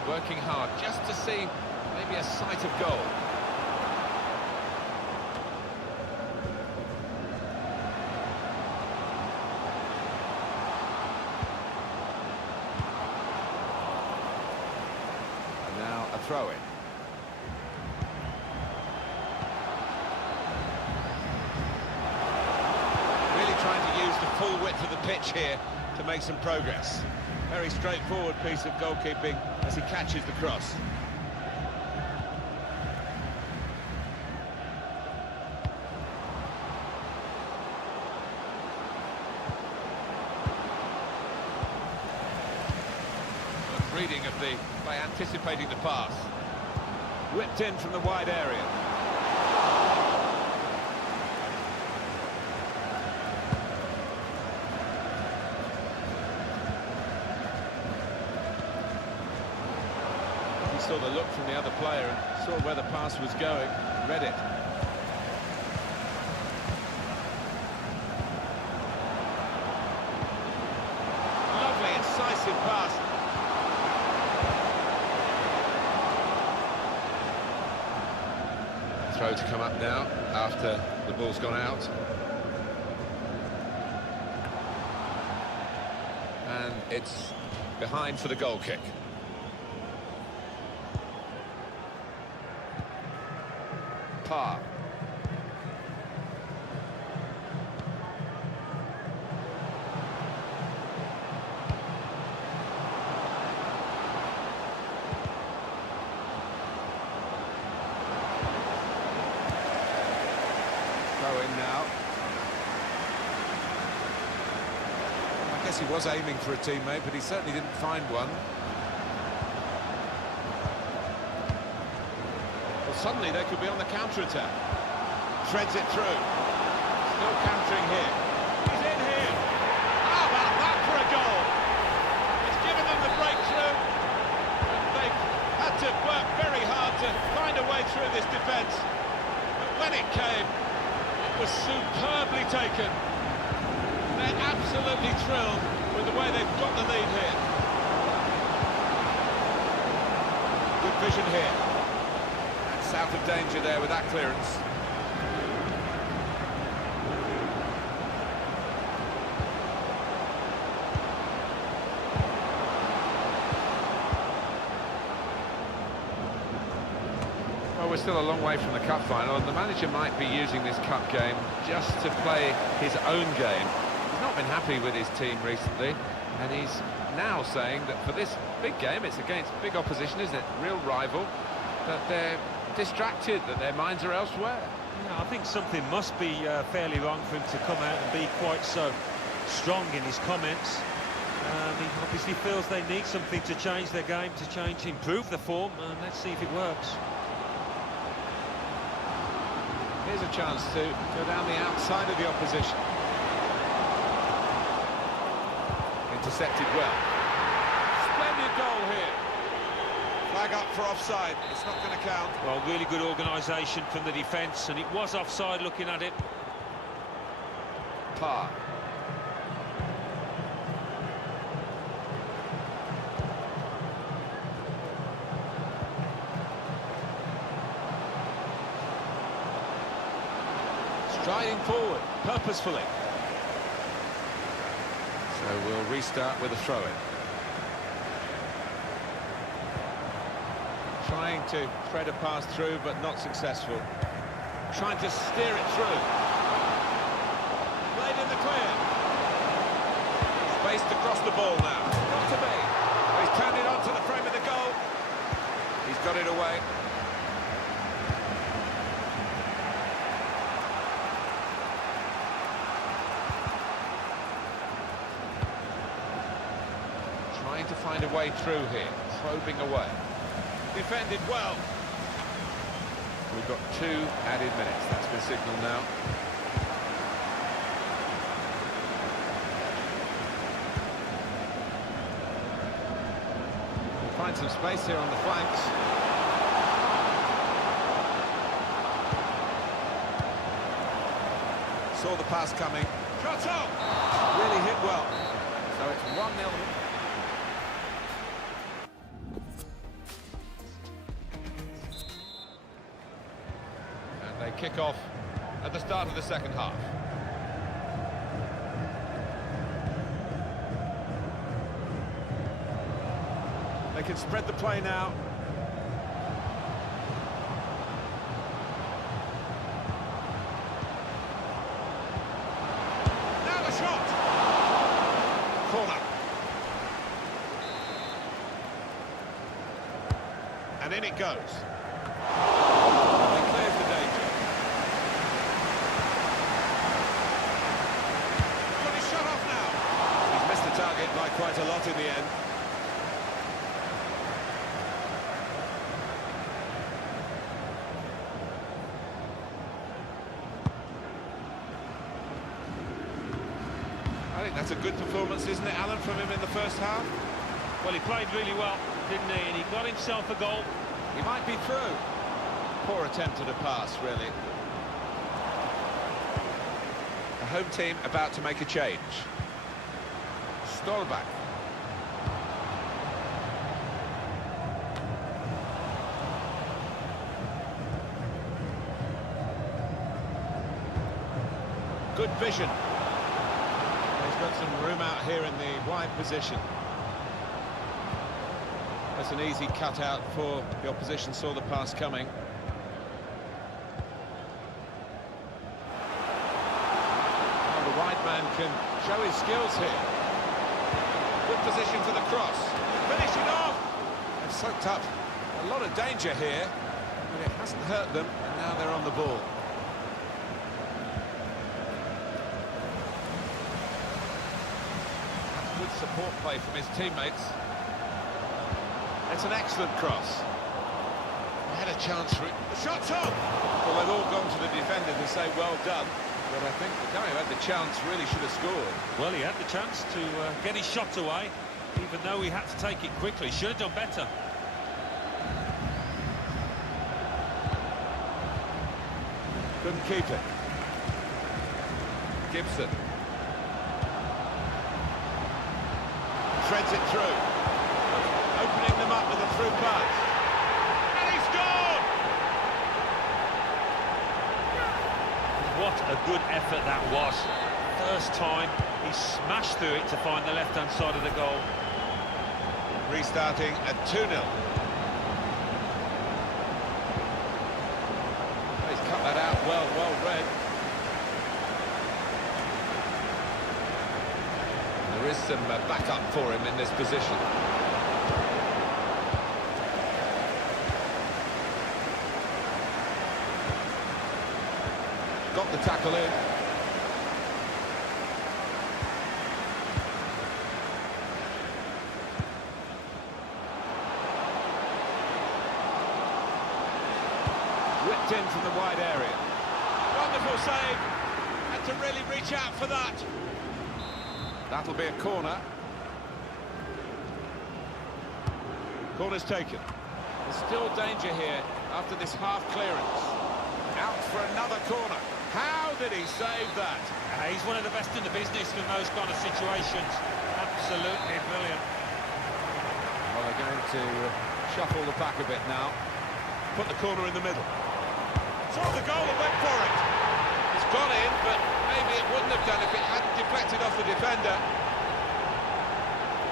Working hard just to see maybe a sight of goal. And now a throw-in. Really trying to use the full width of the pitch here to make some progress. Very straightforward piece of goalkeeping as he catches the cross. Good reading of the by anticipating the pass. Whipped in from the wide area. He saw the look from the other player and saw where the pass was going, read it. Lovely, incisive pass. Throw to come up now after the ball's gone out. And it's behind for the goal kick. Par. Throw in now. I guess he was aiming for a teammate, but he certainly didn't find one. Suddenly they could be on the counter-attack. Threads it through. Still countering here. He's in here. How about that for a goal? It's given them the breakthrough. And they've had to work very hard to find a way through this defence. But when it came, it was superbly taken. They're absolutely thrilled with the way they've got the lead here. Good vision here. Out of danger there with that clearance. Well, we're still a long way from the cup final, and the manager might be using this cup game just to play his own game. He's not been happy with his team recently, and he's now saying that for this big game, it's against big opposition, isn't it? Real rival, that they're distracted, that their minds are elsewhere. Yeah, I think something must be fairly wrong for him to come out and be quite so strong in his comments. He obviously feels they need something to change their game, to improve the form, and let's see if it works. Here's a chance to go down the outside of the opposition. intercepted well. Splendid goal here. Flag up for offside. It's not going to count. Well, really good organisation from the defence, and it was offside looking at it. Par. Striding forward, purposefully. So we'll restart with a throw-in. Trying to thread a pass through, but not successful. Trying to steer it through. Played in the clear. Spaced across the ball now. Not to be. He's turned it onto the frame of the goal. He's got it away. Trying to find a way through here. Probing away. Defended well. We've got 2 added minutes. That's been signalled now. We'll find some space here on the flanks. Saw the pass coming. Shot up! Really hit well. So it's 1-0. They kick off at the start of the second half. They can spread the play now. Now the shot! Corner. And in it goes. By quite a lot in the end. I think that's a good performance, isn't it, Alan, from him in the first half? Well, he played really well, didn't he? And he got himself a goal. He might be through. Poor attempt at a pass, really. The home team about to make a change. Stolbach. Good vision. He's got some room out here in the wide position. That's an easy cutout for the opposition, saw the pass coming. Well, the wide man can show his skills here. Good position for the cross. Finishing off! They've soaked up a lot of danger here, but it hasn't hurt them, and now they're on the ball. That's good support play from his teammates. It's an excellent cross. They had a chance for it. The shot's on! Well, they've all gone to the defender to say well done, but I think the guy who had the chance really should have scored. Well, he had the chance to get his shot away, even though he had to take it quickly. Should have done better. Couldn't keep it. Gibson. Threads it through. Opening them up with a through pass. And he scored! What a good effort that was. First time, he smashed through it to find the left-hand side of the goal. Restarting at 2-0. He's cut that out well read. There is some backup for him in this position. Got the tackle in. Whipped in from the wide area. Wonderful save. Had to really reach out for that. That'll be a corner. Corner's taken. There's still danger here after this half clearance. Out for another corner. How did he save that? He's one of the best in the business in those kind of situations. Absolutely brilliant. Well, they're going to shuffle the pack a bit now. Put the corner in the middle. Saw the goal and went for it. It's gone in, but maybe it wouldn't have done if it hadn't deflected off the defender.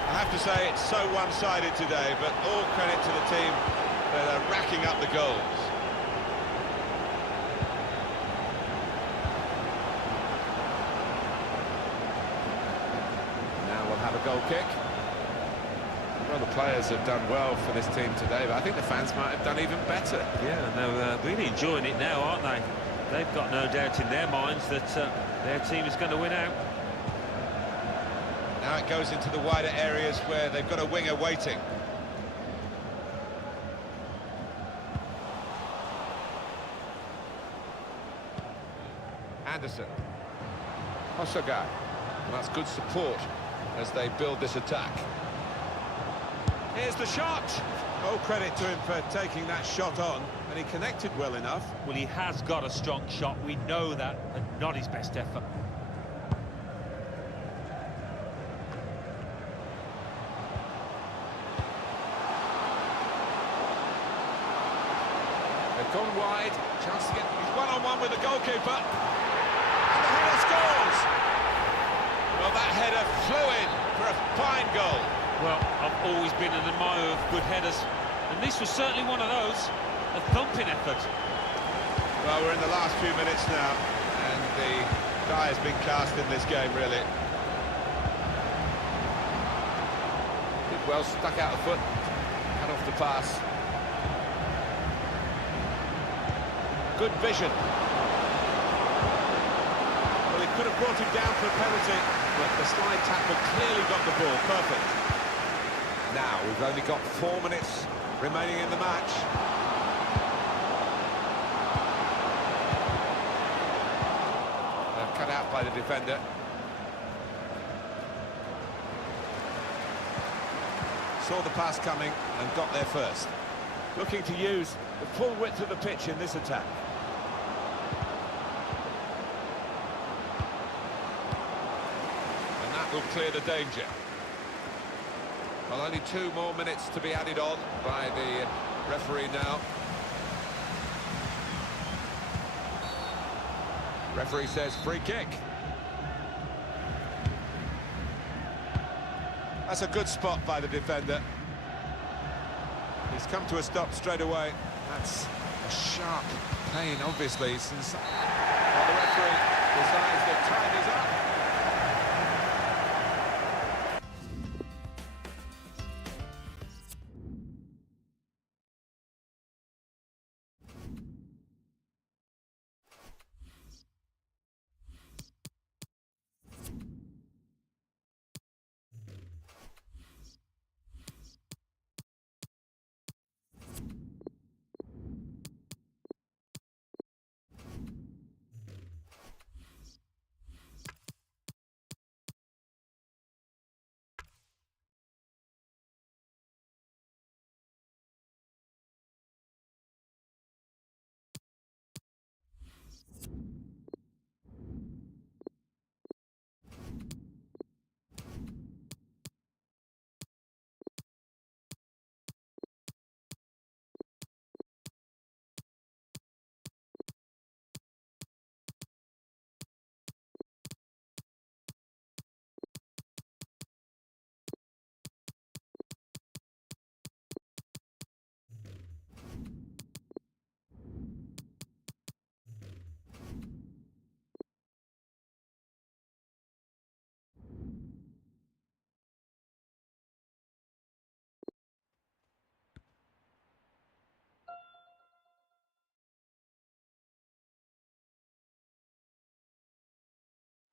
I have to say it's so one-sided today, but all credit to the team that are racking up the goals. Now we'll have a goal kick. Well, the players have done well for this team today, but I think the fans might have done even better. Yeah, and they're really enjoying it now, aren't they? They've got no doubt in their minds that their team is going to win out. Now it goes into the wider areas where they've got a winger waiting. Anderson. Hosogai. Well, that's good support as they build this attack. Here's the shot. All credit to him for taking that shot on, and he connected well enough. Well, he has got a strong shot, we know that, but not his best effort. They've gone wide, chance to get... He's one-on-one with the goalkeeper. And the header scores! Well, that header flew in for a fine goal. Well, I've always been an admirer of good headers, and this was certainly one of those, a thumping effort. Well, we're in the last few minutes now, and the die has been cast in this game, really. Did well, stuck out the foot, cut off the pass. Good vision. Well, he could have brought him down for a penalty, but the slide tackle clearly got the ball. Perfect. Now, we've only got 4 minutes remaining in the match. Cut out by the defender. Saw the pass coming and got there first. Looking to use the full width of the pitch in this attack. And that will clear the danger. Well, only 2 more minutes to be added on by the referee now. Referee says free kick. That's a good spot by the defender. He's come to a stop straight away. That's a sharp pain, obviously, since well, the referee decides that time is up.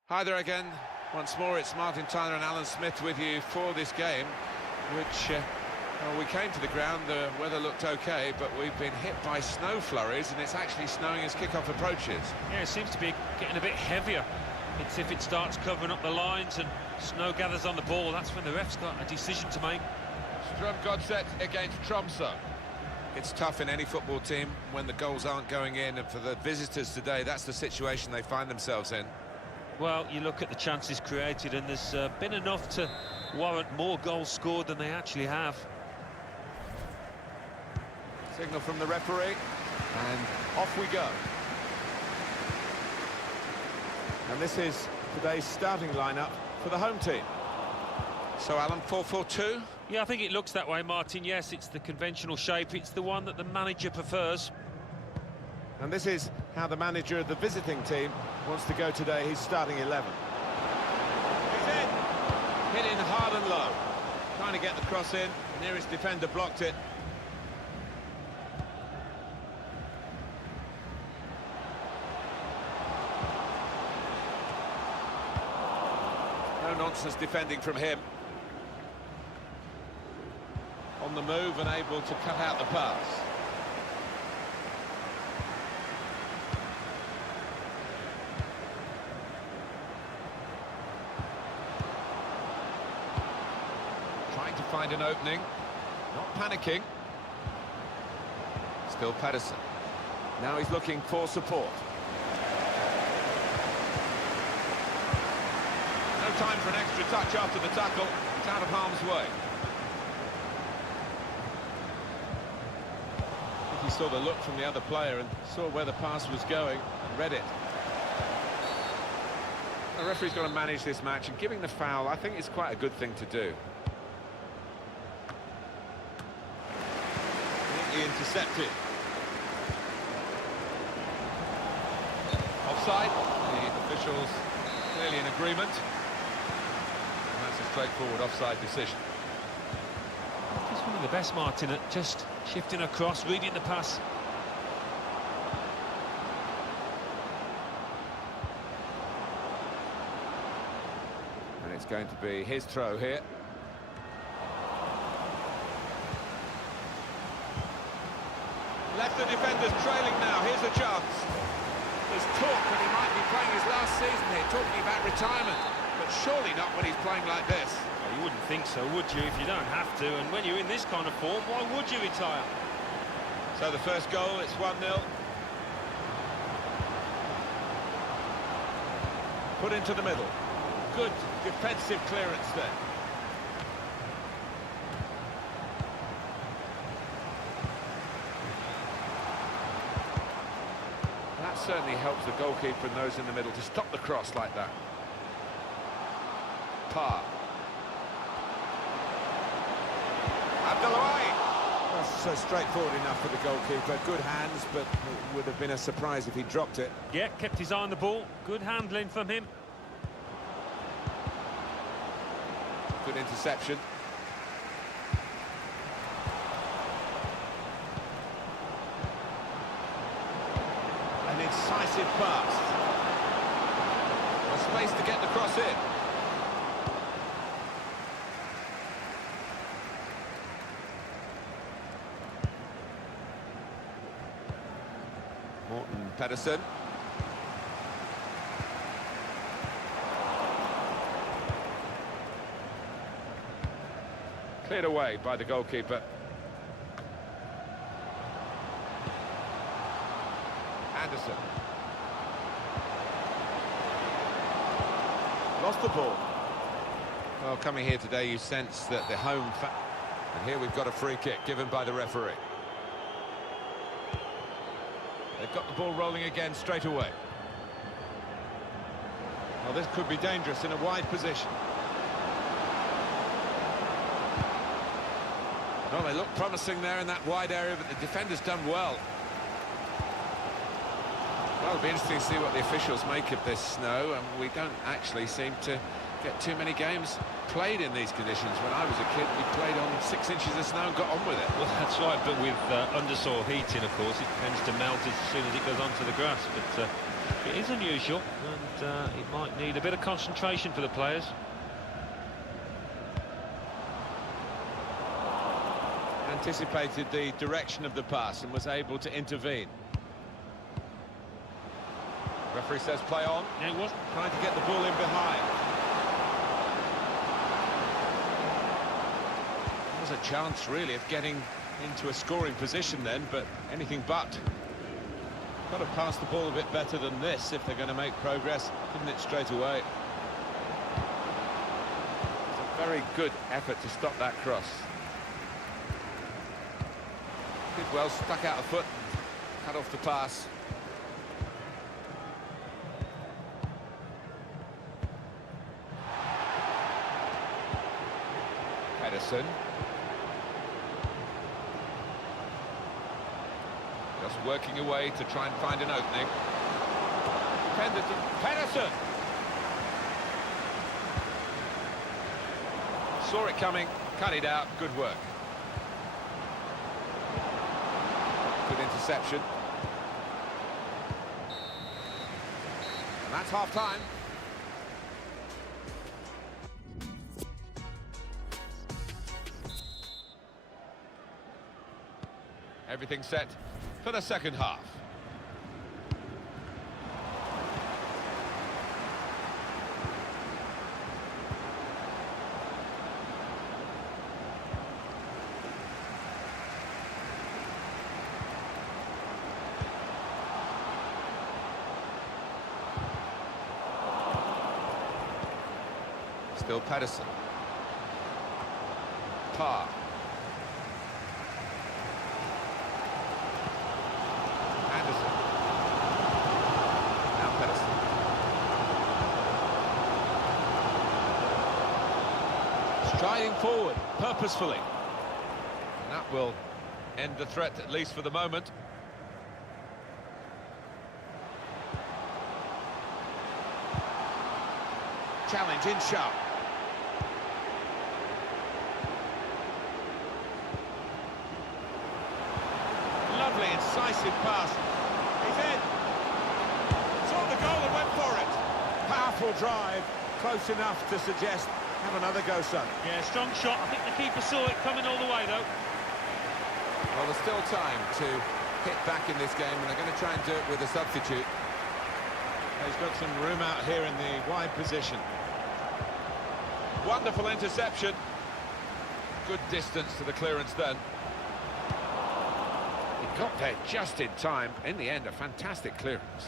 Hi there again. Once more, it's Martin Tyler and Alan Smith with you for this game, which, well, we came to the ground, the weather looked okay, but we've been hit by snow flurries, and it's actually snowing as kickoff approaches. Yeah, it seems to be getting a bit heavier. It's if it starts covering up the lines and snow gathers on the ball, that's when the ref's got a decision to make. Stromsgodset against Tromsø. It's tough in any football team when the goals aren't going in, and for the visitors today, that's the situation they find themselves in. Well, you look at the chances created, and there's been enough to warrant more goals scored than they actually have. Signal from the referee, and off we go. And this is today's starting lineup for the home team. So, Alan, 4-4-2? Yeah, I think it looks that way, Martin. Yes, it's the conventional shape. It's the one that the manager prefers. And this is how the manager of the visiting team wants to go today, his starting 11. He's in. Hit in hard and low. Trying to get the cross in. The nearest defender blocked it. No nonsense defending from him. On the move and able to cut out the pass. Trying to find an opening. Not panicking. Still Pedersen. Now he's looking for support. No time for an extra touch after the tackle. It's out of harm's way. He saw the look from the other player and saw where the pass was going and read it. The referee's got to manage this match, and giving the foul, I think, is quite a good thing to do. Neatly intercepted. Offside. The officials clearly in agreement. And that's a straightforward offside decision. He's one of the best, Martin, at just shifting across, reading the pass. And it's going to be his throw here. Left the defenders trailing now. Here's a chance. There's talk that he might be playing his last season here, talking about retirement, but surely not when he's playing like this. Well, you wouldn't think so, would you, if you don't have to? And when you're in this kind of form, why would you retire? So the first goal, it's 1-0. Put into the middle. Good defensive clearance there. That certainly helps the goalkeeper and those in the middle to stop the cross like that. Parr. Abdelawai. That's straightforward enough for the goalkeeper. Good hands, but it would have been a surprise if he dropped it. Yeah, kept his eye on the ball. Good handling from him. Good interception. An incisive pass. Well, space to get the cross in. Morten Pedersen. Cleared away by the goalkeeper. Anderson. Lost the ball. Well, coming here today, you sense that the home... And here we've got a free kick given by the referee. They've got the ball rolling again straight away. Well, this could be dangerous in a wide position. Well, they look promising there in that wide area, but the defender's done well. Well, it'll be interesting to see what the officials make of this snow, and we don't actually seem to get too many games played in these conditions. When I was a kid, we played on 6 inches of snow and got on with it. Well, that's right, but with undersoil heating, of course, it tends to melt as soon as it goes onto the grass. But it is unusual, and it might need a bit of concentration for the players. Anticipated the direction of the pass and was able to intervene. Referee says play on. Yeah, it was. Trying to get the ball in behind. Was a chance, really, of getting into a scoring position then, but anything but. Got to pass the ball a bit better than this if they're going to make progress. Couldn't it straight away? It's a very good effort to stop that cross. Did well, stuck out a foot, cut off the pass. Pedersen. Just working away to try and find an opening. Pedersen! Saw it coming, cut it out, good work. Good interception. And that's half-time. Everything set for the second half. Still Pedersen. Parr. Striding forward, purposefully. And that will end the threat, at least for the moment. Challenge in sharp. Lovely, incisive pass. He's in. Saw the goal and went for it. Powerful drive, close enough to suggest have another go, son. Yeah, strong shot. I think the keeper saw it coming all the way, though. Well, there's still time to hit back in this game, and they're going to try and do it with a substitute. He's got some room out here in the wide position. Wonderful interception. Good distance to the clearance then. He got there just in time. In the end, a fantastic clearance.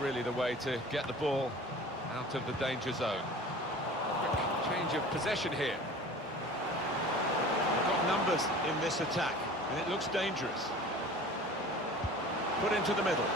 Really the way to get the ball out of the danger zone. Change of possession here. They've got numbers in this attack, and it looks dangerous. Put into the middle.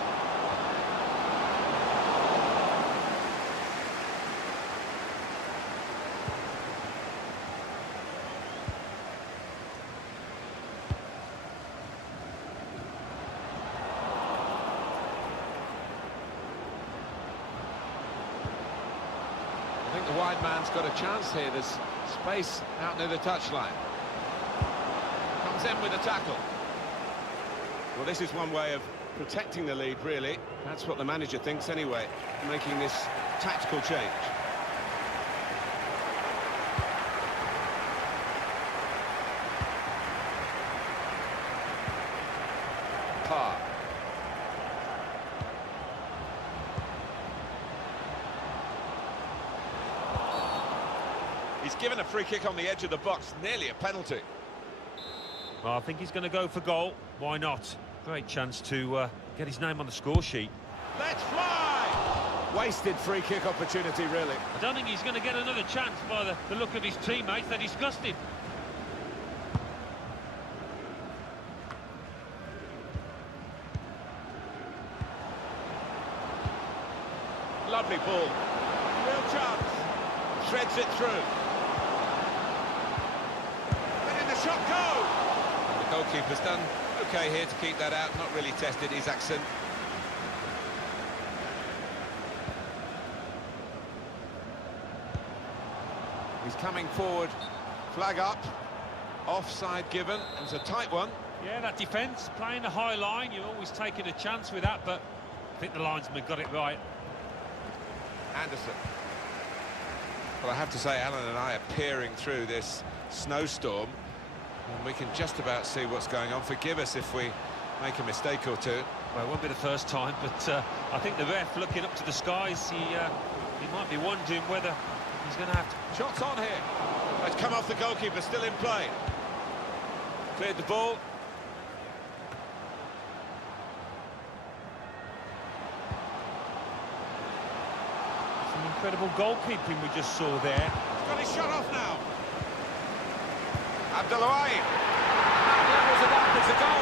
I think the wide man's got a chance here. There's space out near the touchline. Comes in with a tackle. Well, this is one way of protecting the lead, really. That's what the manager thinks anyway, making this tactical change. Parr. He's given a free kick on the edge of the box, nearly a penalty. Well, I think he's going to go for goal. Why not? Great chance to get his name on the score sheet. Let's fly! Wasted free kick opportunity, really. I don't think he's going to get another chance by the look of his teammates. They're disgusted. Lovely ball. Real chance. Threads it through. Letting the shot go! The goalkeeper's done okay here to keep that out. Not really tested his accent. He's coming forward. Flag up. Offside given. It was a tight one. Yeah, that defence, playing the high line, you're always taking a chance with that, but I think the linesman got it right. Anderson. Well, I have to say, Alan and I are peering through this snowstorm, and we can just about see what's going on. Forgive us if we make a mistake or two. Well, it won't be the first time, but I think the ref, looking up to the skies, he might be wondering whether he's going to have to... Shots on here. It's come off the goalkeeper, still in play. Cleared the ball. Some incredible goalkeeping we just saw there. He's got his shot off now. Abdelawai. That levels it up, it's a goal.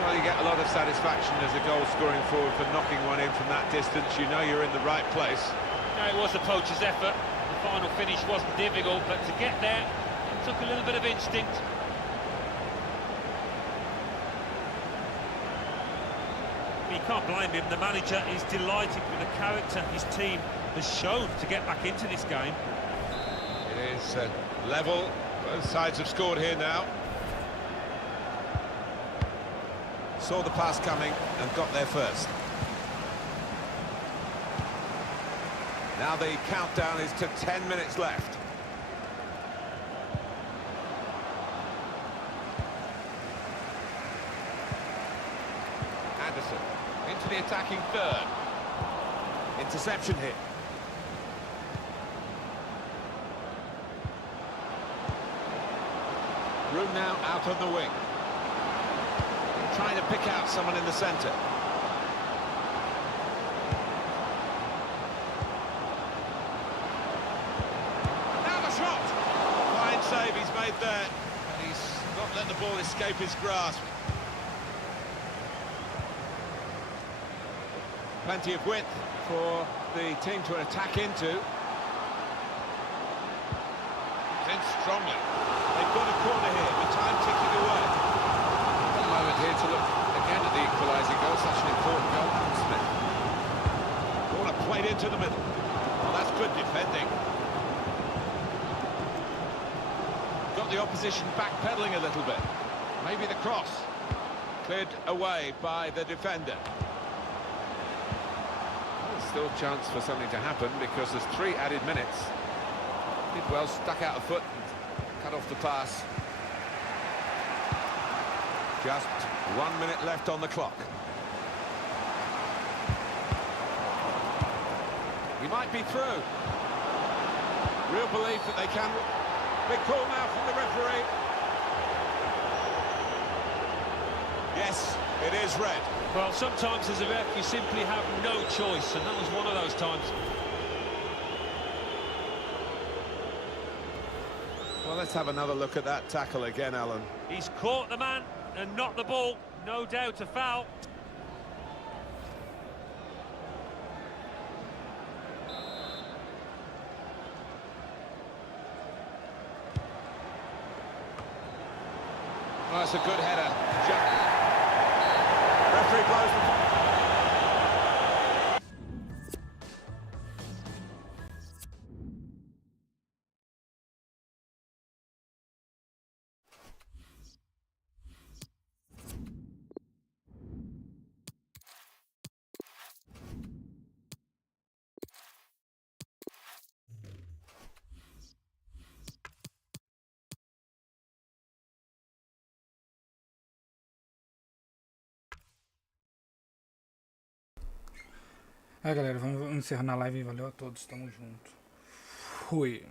Well, you get a lot of satisfaction as a goal-scoring forward for knocking one in from that distance. You know you're in the right place. No, it was the poacher's effort. The final finish wasn't difficult, but to get there, it took a little bit of instinct. You can't blame him. The manager is delighted with the character his team has shown to get back into this game. It is level. Both sides have scored here now. Saw the pass coming and got there first. Now the countdown is to 10 minutes left. Anderson into the attacking third. Interception hit. Room now out on the wing. Trying to pick out someone in the centre. Now the shot! Fine save he's made there. And he's not let the ball escape his grasp. Plenty of width for the team to attack into. In strongly. They've got a corner here with time ticking away. Moment here to look again at the equalising goal, such an important goal from Smith. Corner played into the middle. Well, that's good defending. Got the opposition backpedaling a little bit. Maybe the cross. Cleared away by the defender. There's still a chance for something to happen because there's 3 added minutes. Did well, stuck out a foot and cut off the pass. Just 1 minute left on the clock. He might be through. Real belief that they can. Big call now from the referee. Yes, it is red. Well, sometimes as a ref you simply have no choice, and that was one of those times. Well, let's have another look at that tackle again, Alan. He's caught the man and not the ball. No doubt a foul. Well, that's a good header. Referee blows the... Galera, vamos encerrar na live. Valeu a todos, tamo junto. Fui.